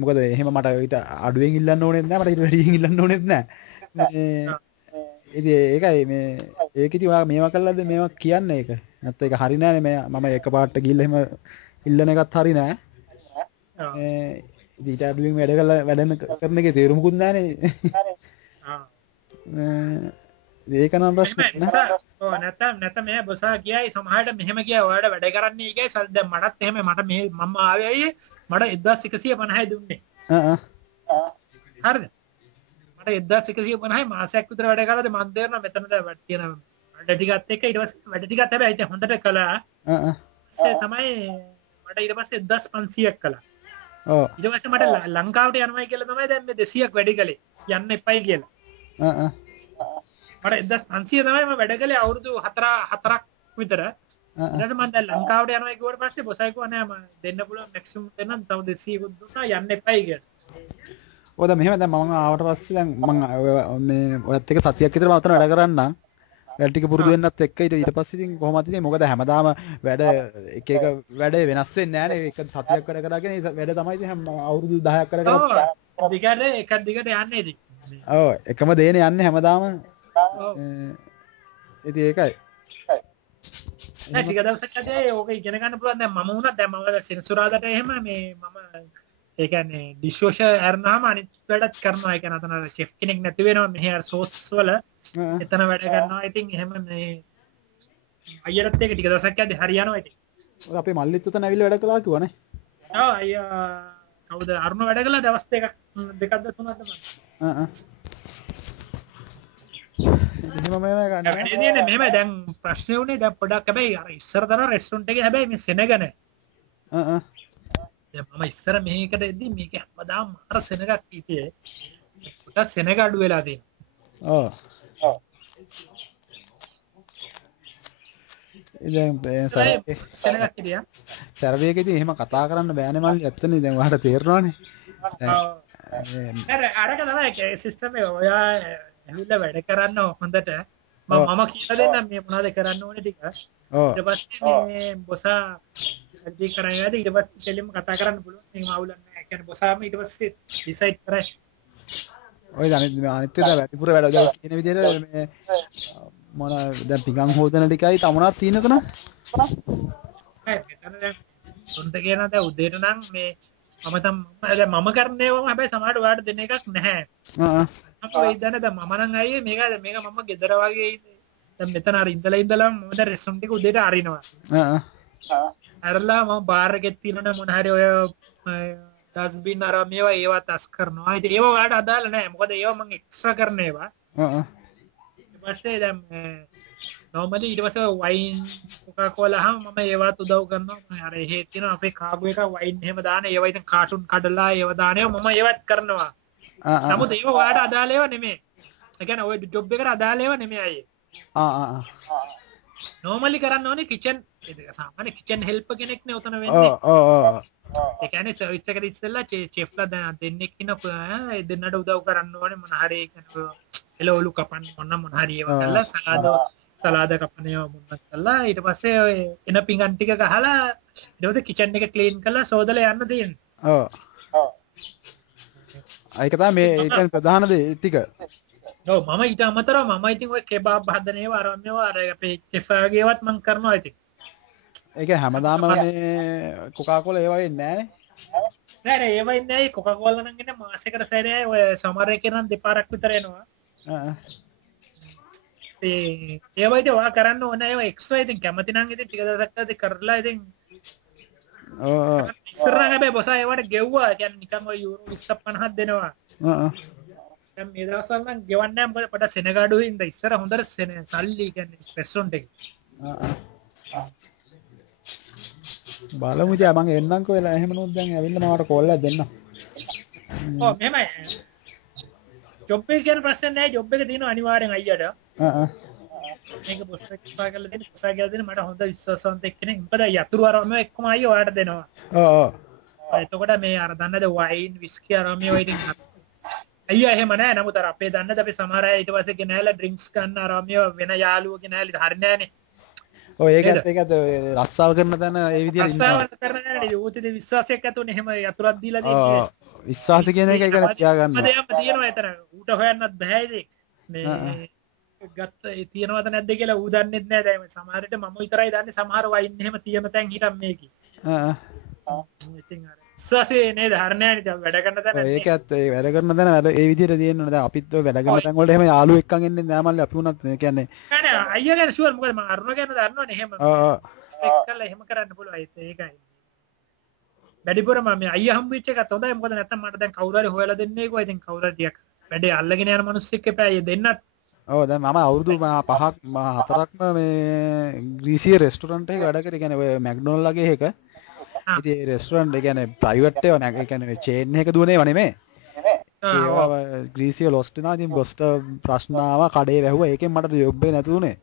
මොකද එහෙම මට ඊට අඩුවෙන් ඉල්ලන්න ඕනෙත් නැහැ මට ඊට වැඩියෙන් ඉල්ලන්න ඕනෙත් නැහැ. ඉතින් ඒකයි මේ ඒක ඉතින් ඔයා මේවා කළාද මේවා කියන්නේ ඒක. නැත්නම් ඒක හරි නෑනේ මම එකපාරට ගිහිල්ලා එහෙම ඉල්ලන එකත් හරි නෑ. ඊට අඩුවෙන් වැඩ කරන එකේ තේරුමකුත් නෑනේ. ඒක නම් ප්‍රශ්න නෑ. ඔව් නැත්නම් මේ බොසා කියයි සමහරට මෙහෙම කියයි ඔයාලට වැඩ කරන්නේ කියයි දැන් මටත් එහෙම මට මේ මම ආවේ අයියේ මට 1150යි දුන්නේ. හරිද? මට 1150යි මාසයක් විතර වැඩ කරලාද මම තේරෙනවා මෙතන දැන් තියෙන වැඩ ටිකත් එක්ක ඊට පස්සේ වැඩ ටිකත් හැබැයි හොඳට කළා. ඒ තමයි මට ඊට පස්සේ 1500ක් කළා. ඔව්. ඊට පස්සේ මට ලංකාවට යනවායි කියලා තමයි දැන් මේ 200ක් වැඩි කළේ. යන්න එපයි කියලා. මට 1500 තමයි මම වැඩ කළේ අවුරුදු 4ක් විතර. ඊට මම දැන් ලංකාවට යනවා කිව්වට පස්සේ බොසයි කිව්වා නෑ මම දෙන්න පුළුවන් මැක්සිමම් දෙන්න තව 200කුත් දුන්නා යන්න එපයි කියලා. ඔය දැන් මෙහෙම දැන් මම ආවට පස්සේ දැන් මම මේ ඔයත් එක්ක සතියක් විතර මම අතන වැඩ කරන්නම්. වැඩ ටික පුරුදු වෙන්නත් එක්ක ඊට පස්සේ ඉතින් කොහොමද ඉතින් මොකද හැමදාම වැඩ එක වැඩේ වෙනස් වෙන්නේ නෑනේ. එක සතියක් වැඩ කරාගෙන ඒ වැඩ තමයි ඉතින් අවුරුදු 10ක් වැඩ කරා. දිගට යන්නේ ඉතින්. ඔව් එකම දේනේ යන්නේ හැමදාම. ඉතින් ඒකයි. නෑ ටික දවසක් ඇදී ඕක ඉගෙන ගන්න පුළුවන් දැන් මම වුණා දැන් මම සෙන්සුරාදට එහෙම මේ මම ඒ කියන්නේ ඩිෂ් අරනවාම අනිත් වැඩත් කරනවා ඒ කියන්නේ අතන චෙෆ් කෙනෙක් නැති වෙනවා මෙහෙ අර සෝස් වල එතන වැඩ කරනවා ඉතින් එහෙම මේ අයියරත් එක ටික දවසක් ඇදී හරියනවා ඉතින් ඔය අපේ මල්ලිත් උතන ඇවිල්ලා වැඩ කළා කිව්වනේ ඔව් අයියා කවුද අරුණ වැඩ කළා දවස් දෙකක්ද තුනක්ද මම මෙහෙම දැන් ප්‍රශ්නේ උනේ දැන් පොඩක් හැබැයි අර ඉස්සර තරම් රෙස්ටොරන්ට් එකේ හැබැයි මේ සෙනග නැහැ. දැන් මම ඉස්සර මේකට එද්දි මේක හැමදාම මාර සෙනගක් හිටියේ. පොඩක් සෙනග අඩු වෙලා තියෙනවා. ඔව්. දැන් සෙනගක් හිටියා. සර්වේකේදී එහෙම කතා කරන්න බෑනේ මල්ලි ඇත්තනේ දැන් ඔයාලට තේරෙනවනේ. අරක තමයි සිස්ටම් එක ඔයා ඇවිල්ලා වැඩ කරන්න හොඳට මම කියලා දෙන්නම් මේ මොනවද කරන්න ඕනේ ටික. ඊට පස්සේ මේ බොසා වැඩි කරන්නේ නැද්ද ඊට පස්සේ දෙලින්ම කතා කරන්න පුළුවන්. මේක අවුලක් නැහැ. කියන්නේ බොසාම ඊට පස්සේ ඩිසයිඩ් කරයි. ඔය අනිත් ඒවා වැඩිපුර වැඩ කියන විදිහට මේ මොන දැන් පිඟන් හොදන ටිකයි තමනක් තියෙනකන. මෙතන දැන් සොන්ට කියන දැන් උදේට නම් මේ මම කරන්නේ වම හැබැයි සමහරට ඔයාලට දෙන එකක් නැහැ. ඉදන මම නම් අයියේ මේක මම ගෙදර වගේ දැන් මෙතන අර ඉඳලා මම දැන් රෙස්ටොරන්ට් එක උදේට අරිනවා. අරලා මම බාර් එකේ තියෙන මොන හරි ඔය ඩස්බින් අර මේවා ඒවා තස් කරනවා. ඉතින් ඒවා ඔයාලට අදාළ නැහැ. මොකද ඒවා මම එක්ස්ට්‍රා කරන ඒවා. ඊට පස්සේ දැන් normally ඊට පස්සේ වයින් කොකාකෝලා හැම මම ඒවත් උදව් කරනවා. අර එහෙ තියෙන අපේ කාගෝ එක වයින් එහෙම දාන ඒවා ඉතින් කාටුන් කඩලා ඒවා දාන ඒවා මම ඒවත් කරනවා. නමුත් ඒක ඔයාලට අදාළ ඒවා නෙමෙයි. ඒ කියන්නේ ඔය ජොබ් එකට අදාළ ඒවා නෙමෙයි අයියේ. normally කරන්න ඕනේ කිචන් ඒක සාමාන්‍ය කිචන් හෙල්පර් කෙනෙක් නේ උතන වෙන්නේ. ඒ කියන්නේ සර්විස් එකට ඉස්සෙල්ලා චෙෆ්ලා දෙන්නෙක් ඉන්න දෙන්නට උදව් කරන්න ඕනේ මොන හරි එළවලු කපන්න මොන හරි ඒවා කරලා සලාද කපන ඒවා මොනවත් කරලා ඊට පස්සේ ඔය එන පිඟන් ටික ගහලා ඊට පස්සේ කිචන් එක ක්ලීන් කරලා සෝදලා යන්න දෙන්නේ. ඔව්. ඒක තමයි මේ ඒක ප්‍රධාන දේ ටික. ඔව් මම ඊට අමතරව මම ඉතින් ඔය කෙබාබ් හදන ඒවා අර මේවා අර අපේ චෙෆ්ගේවත් මම කරනවා ඉතින්. ඒක හැමදාම මේ කොකාකෝලා ඒවා වෙන්නේ නෑ නෑ ඒවා ඉන්නේ නෑ කොකාකෝලා නම් ඉන්නේ මාසෙකට සැරේ ඔය සමහර එකේ නම් දෙපාරක් විතර එනවා. ඒවා ඉතින් ඔයා කරන්න ඕනේ ඒවා එක්ස්ට්‍රා ඉතින් කැමති නම් ඉතින් ටික දවසක් කරලා ඉතින් ඉස්සරහ හැබැයි බොසා ඒවට ගෙව්වා කියන්නේ නිකන් ඔය යූරෝ 20 50ක් දෙනවා. දැන් මේ දවස්වල නම් ගෙවන්නේ නැහැ මොකද පොඩ සෙනගාඩුවේ ඉඳ ඉස්සර හොඳට සල්ලි කියන්නේ රෙස්ටොරන්ට් එකේ. බලමු ඉතින් මම එන්නම්කෝ වෙලා එහෙම නෝත් දැන් ඇවිල්ලා මට කෝල් එකක් දෙන්න. ඔව් මෙහෙමයි. ජොබ් එක කියන ප්‍රශ්න නැහැ ජොබ් එක දිනන අනිවාර්යෙන් අයියට. මේක බොස් එක්ක කතා කරලා දෙන්න කතා කරලා දෙන්න මට හොඳ විශ්වාසවන්ත එක්කෙනෙක් මොකද යතුරු අරම එක්කම අයිය ඔයාලට දෙනවා. ඔව්. එතකොට මේ අර දන්නද වයින් විස්කි අරම ඒවා ඉතින් අයියා එහෙම නැහැ නමුත් අර අපේ දන්නද අපි සමහර අය ඊට පස්සේ ගෙනහැලා ඩ්‍රින්ක්ස් ගන්න අරම ඒවා වෙන යාළුවෝ ගෙනහැලා හරි නැහනේ. ඔය ඒකත් රස්සාව කරන තැන ඒ විදිහට රස්සාව කරන තැන ඌතිද විශ්වාසයක් ඇතුනේ එහෙම යතුරක් දීලා දෙන්නේ. විශ්වාස කියන එක ඒක තියාගන්න. මම තියෙනවා එතන ඌට හොයන්නත් බෑ ඉතින්. මේ ගත්ත තියෙනවද නැද්ද කියලා ඌ දන්නෙත් නෑ දැන් සමහර විට මම විතරයි දන්නේ සමහර වයින් එහෙම තියෙන තැන් හිටන් මේකේ. ඉතින් අර විශ්වාසේ නේද හරියන්නේ දැන් වැඩ කරන තැන. ඒකත් ඒ වැඩ කරන තැන වැඩ ඒ විදිහට තියෙන්න ඕනේ. දැන් අපිත් ඔය වැඩ කරන තැන් වලට එහෙම යාළුවෝ එක්කන් එන්නේ නෑ මල්ලි අපි උනත් කියන්නේ. නෑ නෑ අයියා ගැන ෂුවර් මොකද මම අරුණ ගැන දන්නවනේ එහෙම. ස්පෙක් කරලා එහෙම කරන්න පුළුවන් ඒකයි. වැඩිපුර මම අයියා හම්බ වෙච්ච එකත් හොඳයි මොකද නැත්තම් මට දැන් කවුරු හරි හොයලා දෙන්නේ කොයි ඉතින් කවුරු හරි ටිකක් වැඩේ අල්ලගෙන යන මිනිස්සෙක් එපා අයියා දෙන්නත්. ඔව් දැන් මම අවුරුදු 5ක් 4ක්ම මේ ග්‍රීසිය රෙස්ටොරන්ට් එකක වැඩ කරේ. කියන්නේ ඔය මැක්ඩොනල්ඩ් වගේ එක. ඉතින් ඒ රෙස්ටොරන්ට් ඒ කියන්නේ ප්‍රයිවට් ඒවා නෑ. ඒ කියන්නේ චේන් එකක දුවන ඒවා නෙමෙයි. ඒවා ග්‍රීසිය ලොස්ට් වෙනවා. ඉතින් බොස්ට ප්‍රශ්න ආවා කඩේ වැහුවා. ඒකෙන් මට ජොබ් එක නැතු වුණේ.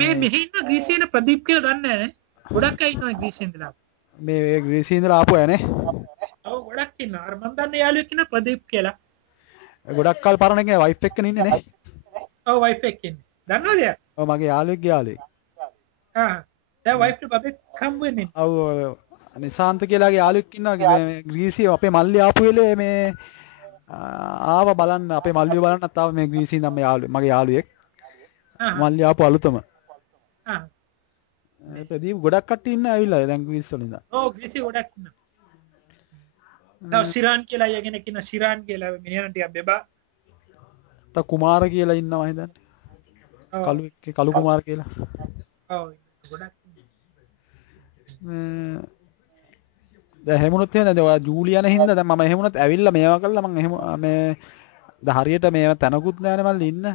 මේ මෙහි ඉන්න ග්‍රීසියන ප්‍රදීප් කියලා දන්නේ නැහැ. ගොඩක් අය ඉන්නවා ග්‍රීසියෙන් ඉඳලා. මේ ග්‍රීසියෙන් ඉඳලා ආපු අය නේ. ඔව් ගොඩක් ඉන්නවා. අර මම දන්නේ යාළුවෙක් ඉන්න ප්‍රදීප් කියලා. ගොඩක් කල් පරණ එකේ වයිෆ් එක්කනේ ඉන්නේ නේ. ඔව් වයිෆ් එක්ක ඉන්නේ. දන්නවද එයා? ඔව් මගේ යාළුවෙක්ගේ යාළුවෙක්. දැන් වයිෆ් බබෙක් හම්බ වෙන්නේ. ඔව් නිසාන්ත කියලාගේ යාළුවෙක් ඉන්නවා මේ ග්‍රීසිය අපේ මල්ලි ආපු වෙලේ මේ ආව බලන්න අපේ මල්ලිව බලන්නත් ආව මේ ග්‍රීසියෙන් නම් මගේ යාළුවෙක්. මල්ලි ආපු අලුතම. මේ ප්‍රදීප් ගොඩක් කට්ටිය ඉන්න ඇවිල්ලා දැන් ග්‍රීස් වල ඉඳන්. ඔව් ග්‍රීසිය ගොඩක් ඉන්නවා. තව ශිරාන් කියලා යගෙන ඉන්න ශිරාන් කියලා මිනිහන් ටිකක් බෙබා. ත කුමාර කියලා ඉන්නවා හිතන්නේ. කලු කුමාර කියලා. ඔව් ගොඩක්. දැන් හැමුණොත් එහෙම දැන් ඔයා ජූලියන හින්දා දැන් මම එහෙමුණොත් ඇවිල්ලා මේවා කළා මම එහෙම මේ දැන් හරියට මේව තනකුත් නෑනේ මල්ලි ඉන්න.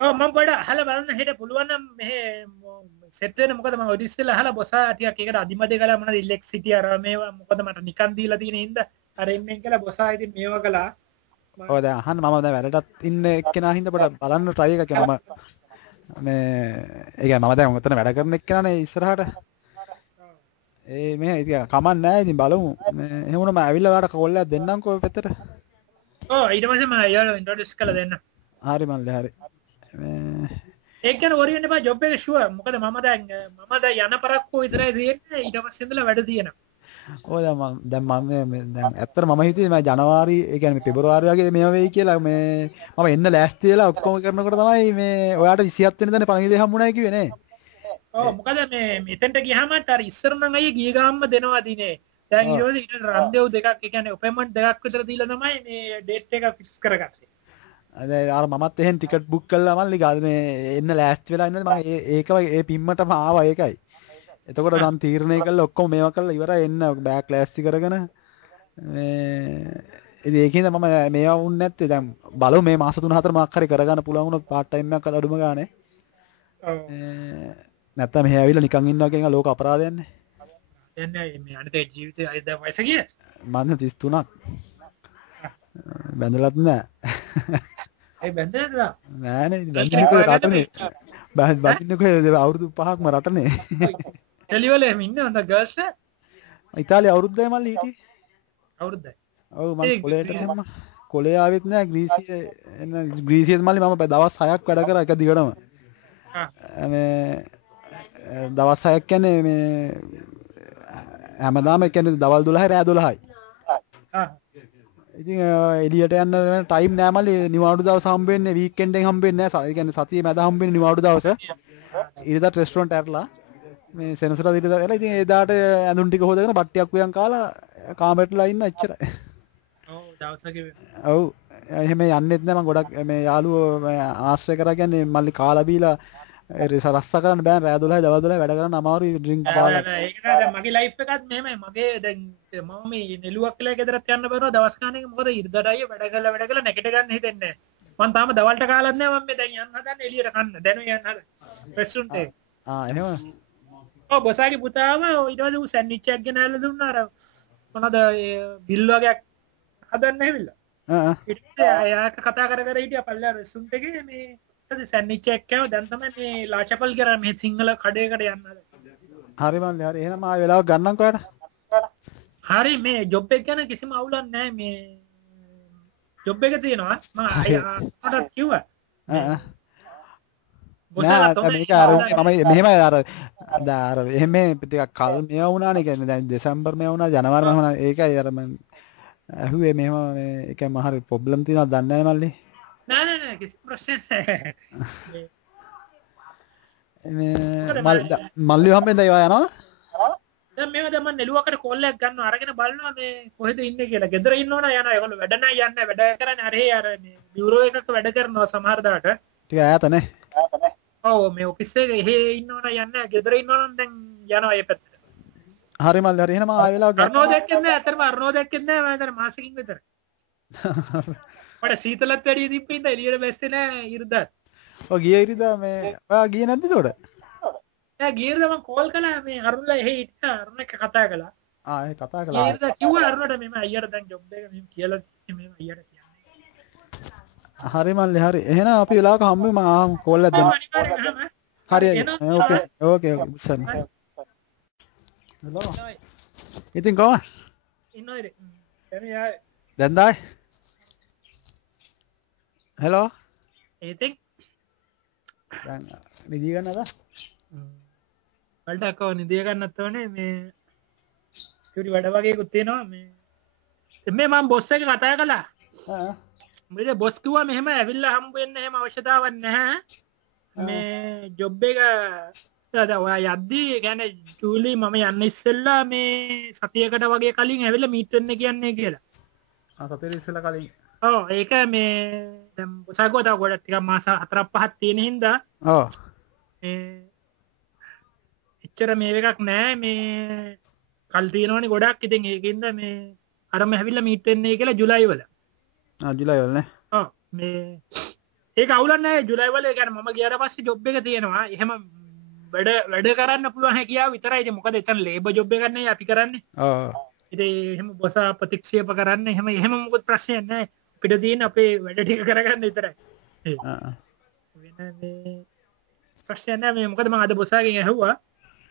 ඔව් මම පොඩ අහලා බලන්න හෙට පුළුවන් නම් මෙහෙ සෙට් වෙන්න මොකද මම ඔය ඉස්සෙල්ලා අහලා බොසා ටිකක් ඒකට අදිමදේ කළා මොනවද ඉලෙක්ට්‍රිසිටි අර මේවා මොකද මට නිකන් දීලා තියෙන හින්දා අර එම්ෙන් කියලා බොසා ඉතින් මේවා කළා. ඔව් දැන් අහන්න මම දැන් වැඩටත් ඉන්න එක්කෙනා හින්දා පොඩ බලන්න try එකක් මම මේ ඒ කියන්නේ මම දැන් උතන වැඩ කරන එක්කෙනානේ ඉස්සරහට ඒ මේ ඉතින් කමක් නැහැ ඉතින් බලමු මේ එහෙම වුණා මම ඇවිල්ලා ඔයාලට කෝල් එකක් දෙන්නම්කෝ ඔය පැත්තට. ඔව් ඊට පස්සේ මම යාළුවා ඉන්ට්‍රොඩියුස් කරලා දෙන්න. හරි මල්ලි හරි. මේ ඒක ගැන worry වෙන්න එපා ජොබ් එක ෂුවර් මොකද මම දැන් යන පරක්කෝ විතරයි තියෙන්නේ ඊට පස්සේ ඉඳලා වැඩ තියෙනවා. ඔය දැන් මම දැන් ඇත්තට මම හිතුවේ මම ජනවාරි ඒ කියන්නේ පෙබරවාරි වගේ මේව වෙයි කියලා මේ මම එන්න ලෑස්ති වෙලා ඔක්කොම කරනකොට තමයි මේ ඔයාට 27 වෙනිදානේ පණිවිඩය හම්බුණා කිව්වේ නේ. ඔව් මොකද මේ මෙතෙන්ට ගියාම අර ඉස්සර නම් අයියේ ගිය ගාම්ම දෙනවා දිනේ. දැන් ඊට රන්දෙව් දෙකක් ඒ කියන්නේ අපොයින්ට්මන්ට් දෙකක් විතර දීලා තමයි මේ ඩේට් එක ෆික්ස් කරගත්තේ. අර මමත් එහෙන් ටිකට් බුක් කළා මල්ලි ගාද මේ එන්න ලෑස්ති වෙලා ඉන්නද මම ඒක ඒ පිම්මටම ආවා ඒකයි. එතකොට නම් තීරණය කළා ඔක්කොම මේවා කළා ඉවරයි එන්න බෑග් ලෑස්ති කරගෙන මේ ඉතින් ඒකින්ද මම මේවා වුන්නේ නැත්තේ දැන් බලමු මේ මාස 3-4 මාක් හරි කරගන්න පුළුවන් වුණොත් පාර්ට් ටයිම් එකක් අඩුම ගානේ. ඔව්. නැත්තම් මෙහෙ ඇවිල්ලා නිකන් ඉන්නවා කියන ලෝක අපරාධයක් නේ. එන්නේ මේ අනිත් ජීවිතේ අයිද වයස ගියේ. මම 33ක්. බැඳලත් නෑ. ඒ බැඳලා නෑනේ බැඳින්නේ රටනේ. බැඳින්නේ කොහෙද අවුරුදු 5ක්ම රටනේ. ටෙලිවල එහෙම ඉන්නේ හොඳ ගර්ල්ස් ඉතාලිය අවුරුද්දයි මල්ලි හිටියේ. අවුරුද්දයි. ඔව් මම කොලේට සම්ම කොලේ ආවෙත් නෑ ග්‍රීසියේ මල්ලි මම දවස් 6ක් වැඩ කරා එක දිගටම. මේ දවස් 6ක් කියන්නේ මේ හැමදාම කියන්නේ දවල් 12යි රෑ 12යි. ඉතින් එළියට යන්න ටයිම් නෑ මල්ලි නිවාඩු දවස් හම්බෙන්නේ වීකෙන්ඩ් එකෙන් හම්බෙන්නේ නෑ. ඒ කියන්නේ සතියේ මැද හම්බෙන්නේ නිවාඩු දවස. ඉරිදාට රෙස්ටුරන්ට් ඇරලා මේ සෙනසුරාදා ඉරිදා වෙලා ඉතින් එදාට ඇඳුම් ටික හොදගෙන බට්ටියක් උයන් කාලා කාමරේටලා ඉන්න එච්චරයි. ඔව් දවසක ඔව් එහෙම යන්නෙත් නෑ මම ගොඩක් මේ යාළුවෝ ආශ්‍රය කරා කියන්නේ මල්ලි කාලා බීලා රස්ස කරන්න බෑ රෑ 12 දවල් 12 වැඩ කරන්න අමාරුයි ඩ්‍රින්ක් පාලා. ඒක නේද මගේ ලයිෆ් එකත් මෙහෙමයි. මගේ දැන් මම මේ නෙළුවක් කියලා ගෙදරත් යන්න බෑනවා දවස් ගානක මොකද ඉරිදාට අයිය වැඩ කරලා නැගිට ගන්න හිතෙන්නේ නෑ. මම තාම දවල්ට කාලත් නෑ මම මේ දැන් යන්න හදන්නේ එළියට කන්න. දැන් යන්න හදන්නේ රෙස්ටුරන්ට් එක. එහෙම. ඔව් බොසාගේ පුතාම ඊට පස්සේ ඌ සැන්ඩ්විච් එකක් ගෙනල්ලා දුන්නා අර මොනවද බිල් වගේක් හදන්න ඇවිල්ලා. ඊට පස්සේ අයා කතා කර කර හිටියා පල්ලා රෙස්ටුරන්ට් එකේ මේ සැන්ඩ්විච් එකක් කෑව. දැන් තමයි මේ ලාචපල් කරා මේ සිංහල කඩේකට යන්න හදන්නේ. හරි මල්ලි හරි. එහෙනම් ආයෙ වෙලාවක් ගන්නම්කෝ යාට. හරි මේ ජොබ් එක ගැන කිසිම අවුලක් නැහැ. මේ ජොබ් එක තියෙනවා මම අයකට කිව්වා. මේක අර මම මෙහෙමයි අර එහෙම ටිකක් කල් මෙව වුණානේ. කියන්නේ දැන් දෙසැම්බර් මෙව වුණා ජනවාරි මෙව වුණා. ඒකයි අර මම ඇහුවේ මෙහෙම මේ එකම හරි ප්‍රොබ්ලම් තියෙනවද දන්නේ නැහැ මල්ලි. නෑ කිසි ප්‍රශ්නයක් නැහැ. මල්ලි හම්බෙන්ද ඒවා යනවා? දැන් මේවා දැන් මම නෙළුවකට කෝල් එකක් ගන්නවා අරගෙන බලනවා මේ කොහෙද ඉන්නේ කියලා. ගෙදර ඉන්නවනේ යනවා. ඒගොල්ලෝ වැඩ නැහැ යන්නේ වැඩ කරන්නේ අර මේ බියුරෝ එකක වැඩ කරනවා සමහර දාට. ටික ඈතනේ. ඔව් මේ ඔෆිස් එකේ එහෙ ඉන්නවනේ යන්නේ. ගෙදර ඉන්නවනම් දැන් යනවා ඒ පැත්තට. හරි මල්ලි හරි. එහෙනම් ආයෙ වෙලාවක් ගන්න. අරනෝ දැක්කේ නැහැ. අතරම අරනෝ දැක්කේ නැහැ. මම හිතන්නේ මාසෙකින් විතර. මට සීතලත් වැඩි තිබ්බින්ද එළියට බැස්සේ නැහැ ඉරිදාත්. ඔය ගිය ඉරිදා මේ ඔයා ගියේ නැද්ද ඒකට? නෑ ගිය ඉරිදා මම කෝල් කළා මේ අරුණලා එහෙ හිටියා. අරුණ එක්ක කතා කළා. ඒ කතා කළා. ගිය ඉරිදා කිව්වා අරුණට මෙහෙම අයියට දැන් ජොබ් එක මෙහෙම කියලා මෙහෙම අයියට කියන්නේ. හරි මල්ලි හරි. එහෙනම් අපි වෙලාවක හම්බෙමු මම කෝල් එකක් දෙන්න. හරි ඕකේ සර්. හලෝ. ඉතින් කොහමද? ඉන්නවද? දැන් දායි. හලෝ. ඉතින් දැන් නිදි ගන්නද? වලට නිදිය ගන්නත් ඕනේ මේ චුටි වැඩ වගේකුත් තියෙනවා මේ මම බොස් එක කතා කළා. මොකද බොස් කිව්වා මෙහෙම ඇවිල්ලා හම්බ වෙන්න එහෙම අවශ්‍යතාවක් නැහැ. මේ ජොබ් එක ඔයා යද්දී කියන්නේ ජූලි මම යන්න ඉස්සෙල්ලා මේ සතියකට වගේ කලින් ඇවිල්ලා මීට් වෙන්න කියන්නේ කියලා. සතියේ ඉස්සෙල්ලා කලින්. ඔව් ඒක මේ දැන් බොසාගෝ තව ගොඩක් ටිකක් මාස 4-5ක් තියෙන හින්දා ඔව් මේ එච්චර මේ එකක් නෑ මේ කල් තියෙනවනේ ගොඩක්. ඉතින් ඒකින්ද මේ අරම හැවිල්ලා මීට් වෙන්නේ කියලා ජුලයි වල. ජුලයි වල නේ. ඔව් මේ ඒක අවුලක් නෑ ජුලයි වල. ඒ කියන්නේ මම ගියාට පස්සේ ජොබ් එක තියෙනවා. එහෙම වැඩ කරන්න පුළුවන් හැකියාව විතරයි. ඉතින් මොකද එතන ලේබර් ජොබ් එකක් නේ අපි කරන්නේ. ඔව් ඉතින් එහෙම බොස ප්‍රතික්ෂේප කරන්න එහෙම මොකද ප්‍රශ්නයක් නෑ. අපිට තියෙන අපේ වැඩ ටික කරගන්න විතරයි. වෙන මේ ප්‍රශ්නයක් නෑ. මේ මොකද මම අද බොසාගෙන් ඇහුවා.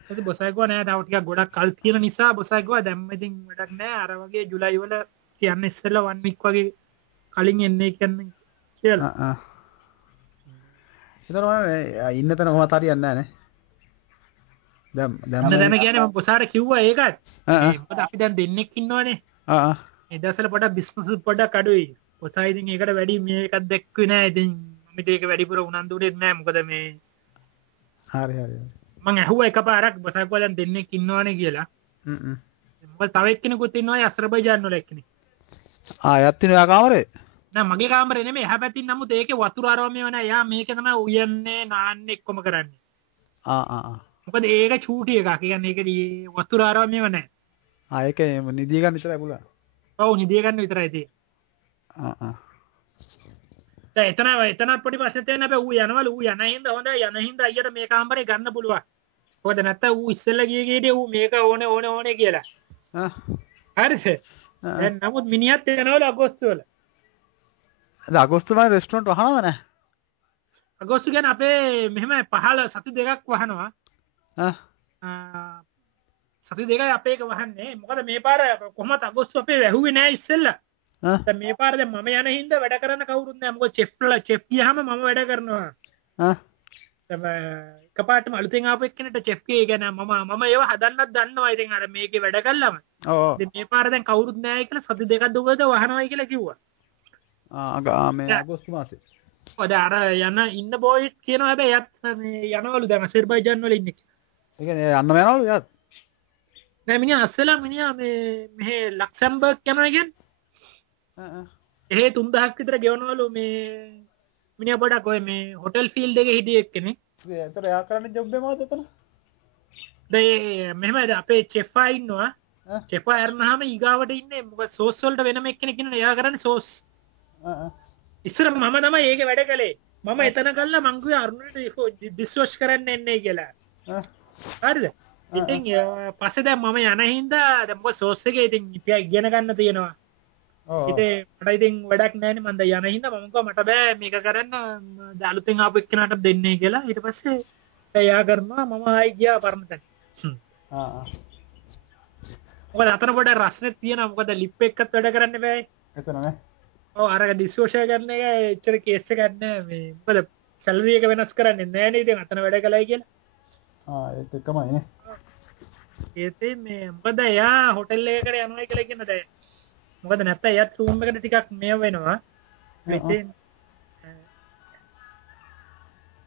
ඒක බොසා කිව්වා නෑ තව ටිකක් ගොඩක් කල් තියෙන නිසා බොසා කිව්වා දැම්ම ඉතින් වැඩක් නෑ අර වගේ ජුලයි වල කියන්නේ ඉස්සෙල්ලා 1 week වගේ කලින් එන්නේ කියන්නේ කියලා. ඒතර මම ඉන්න තැන කොහොමද හරියන්නේ නැහැ නේ. දැන් කියන්නේ මම බොසාට කිව්වා ඒකත්. මොකද අපි දැන් දෙන්නෙක් ඉන්නවනේ. ඒ දවස්වල පොඩක් බිස්නස් පොඩක් අඩුයි. බොසා ඉතින් ඒකට වැඩි මේකක් දැක්කුවේ නෑ. ඉතින් මම ඒක වැඩිපුර උනන්දු වෙන්නේ නෑ. මොකද මේ හරි මං ඇහුවා එකපාරක් බොසක් කිව්වා දැන් දෙන්නෙක් ඉන්නවනේ කියලා. මොකද තව එක්කෙනෙකුත් ඉන්නවා අස්රබයිජාන් වල එක්කෙනෙක්. එයාත් ඉන්නවා කාමරේ? නෑ මගේ කාමරේ නෙමෙයි එහා පැත්තේ. නමුත් ඒකේ වතුර අරවමේව නෑ. එයා මේක තමයි උයන්නේ නාන්නේ එක්කම කරන්නේ. මොකද ඒක චූටි එකක්. ඒ කියන්නේ ඒකේ වතුර අරවමේව නෑ. ඒකේ නිදිය ගන්න විතරයි පුළුවන්. ඔව් නිදිය ගන්න විතරයි තියෙන්නේ. දැන් එතන පොඩි ප්‍රශ්නයක් තියෙන හැබැයි ඌ යනවලු. ඌ යන හින්දා හොඳයි. යන හින්දා අයියට මේ කාමරේ ගන්න පුළුවන්. මොකද නැත්තම් ඌ ඉස්සෙල්ලා ගියේ ඌ මේක ඕනේ කියලා. හරිද? දැන් නමුත් මිනිහත් යනවලු අගෝස්තු වල. අගෝස්තු වල රෙස්ටුරන්ට් වහනවද නැහැ? අගෝස්තු කියන්නේ අපේ මෙහෙම පහළ සති දෙකක් වහනවා. සති දෙකයි අපේ එක වහන්නේ. මොකද මේ පාර කොහොමද අගෝස්තු අපේ වැහුවේ නැහැ ඉස්සෙල්ලා. දැන් මේ පාර දැන් මම යන හින්දා වැඩ කරන්න කවුරුත් නැහැ. මොකද චෙෆ් ගියාම මම වැඩ කරනවා. එකපාරටම අලුතෙන් ආපු එක්කෙනෙක්ට චෙෆ් කේ ගැන මම ඒව හදන්නත් දන්නවා. ඉතින් අර මේකේ වැඩ කළාම ඉතින් මේ පාර දැන් කවුරුත් නැහැ කියලා සති දෙකක් දුවද වහනවායි කියලා කිව්වා. මේ අගෝස්තු මාසේ. ඔය අර යන ඉන්න බෝයිත් කියනවා හැබැයි යත් මේ යනවලු දැන් අසර්බයිජාන් වල ඉන්නේ. ඒ කියන්නේ යන්නම යනවලු යත්. නෑ මිනිහා අස්සලා මිනිහා මේ මෙහෙ ලක්සම්බර්ග් යනවා කියන්නේ. එහෙ 3000ක් විතර ගෙවනවලු මේ මිනිහා පොඩක් ඔය මේ හොටෙල් ෆීල්ඩ් එකේ හිටිය එක්කනේ. ඒතර එයා කරන්නේ ජොබ් එක මොකද එතන? මෙහෙමද අපේ චෙෆා ඉන්නවා. චෙෆා අරනහම ඊගාවට ඉන්නේ මොකද සෝස් වලට වෙනම එක්කෙනෙක් ඉන්නවා. එයා කරන්නේ සෝස්. ඉස්සර මම තමයි ඒකේ වැඩ කළේ. මම එතන ගල්ලා මං කිව්වා අරුණට ඩිස්වොෂ් කරන්න එන්නේ කියලා. හරිද? ඉතින් පස්සේ දැන් මම යන හින්දා දැන් මොකද සෝස් එකේ ඉතින් ඉගෙන ගන්න තියෙනවා. ඉතින් මට ඉතින් වැඩක් නැහැනේ මම දැන් යන හින්දා මම කිව්වා මට බෑ මේක කරන්න දැන් අලුතෙන් ආපු එක්කෙනාට දෙන්නේ කියලා. ඊට පස්සේ එයා කරනවා මම ආයි ගියා පරණ තැන. මොකද අතන පොඩ රස්නෙත් තියෙනවා. මොකද ලිප් එකත් වැඩ කරන්න බෑ. එතන නේ. ඔව් අර ඩිස්වොෂර් කරන එක එච්චර කේස් එකක් නෑ. මේ මොකද සැලරි එක වෙනස් කරන්නේ නෑ නේ. ඉතින් අතන වැඩ කළයි කියලා. ඒක එකමයි නේ. ඒතේ මේ මොකද එයා හොටෙල් එකකට යනවා කියලා කියන දැන් මොකද නැත්නම් එයාත් රූම් එකට ටිකක් මේ වෙනවා. ඉතින්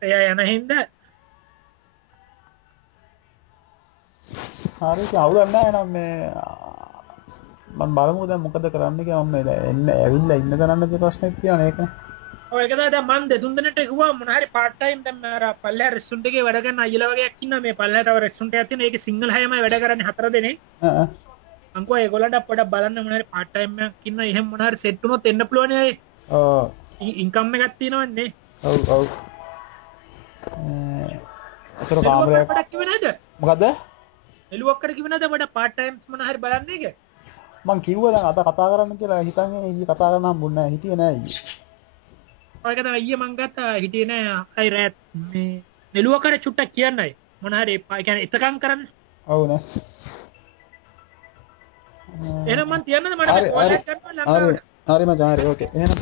එයා යන හින්දා හරියට අවුලක් නැහැ නම් මේ මම බලමු දැන් මොකද කරන්න කියලා මම එන්න ඇවිල්ලා ඉන්න ගණන් ප්‍රශ්නයක් තියෙනවා ඒකනේ. ඔය ඒක තමයි දැන් මම දෙතුන් දිනට කිව්වා මොන හරි part time දැන් අර පල්ලෙහා රෙස්ටොරන්ට් එකේ වැඩ කරන අයියලා වගේක් ඉන්නවා. මේ පල්ලෙහා තව රෙස්ටොරන්ට් එකක් තියෙනවා. ඒකේ සිංගල් හැමයි වැඩ කරන්නේ 4 දෙනෙක්. අංකෝ ඒගොල්ලන්ට පොඩක් බලන්න මොන හරි part time එකක් ඉන්න එහෙම මොන හරි සෙට් වුණොත් එන්න පුළුවන් නේ. ඉන්කම් එකක් තියෙනවන්නේ. ඔව්. අතර කාමරයක් වැඩක් කිව්වේ නැද්ද? මොකද්ද? එළුවක්කට කිව්වේ නැද්ද මට part times මොන හරි බලන්න එක? මං කිව්වා දැන් අත කතා කරන්න කියලා හිතන්නේ ඊයේ කතා කරන්න හම්බුන්නේ නැහැ. හිටියේ නැහැ ඊයේ. ඔයක තමයි ඊයේ මං ගත්තා හිටියේ නැහැ. අයි රෑත් මේ එළුවකට චුට්ටක් කියන්නයි. මොන හරි ඒ කියන්නේ එතකන් කරන්න. ඔව් නේ. එහෙනම් මං තියන්නද මට කොල්ලක් කරනවා ළඟට. හරි මචං හරි ඕකේ. එහෙනම්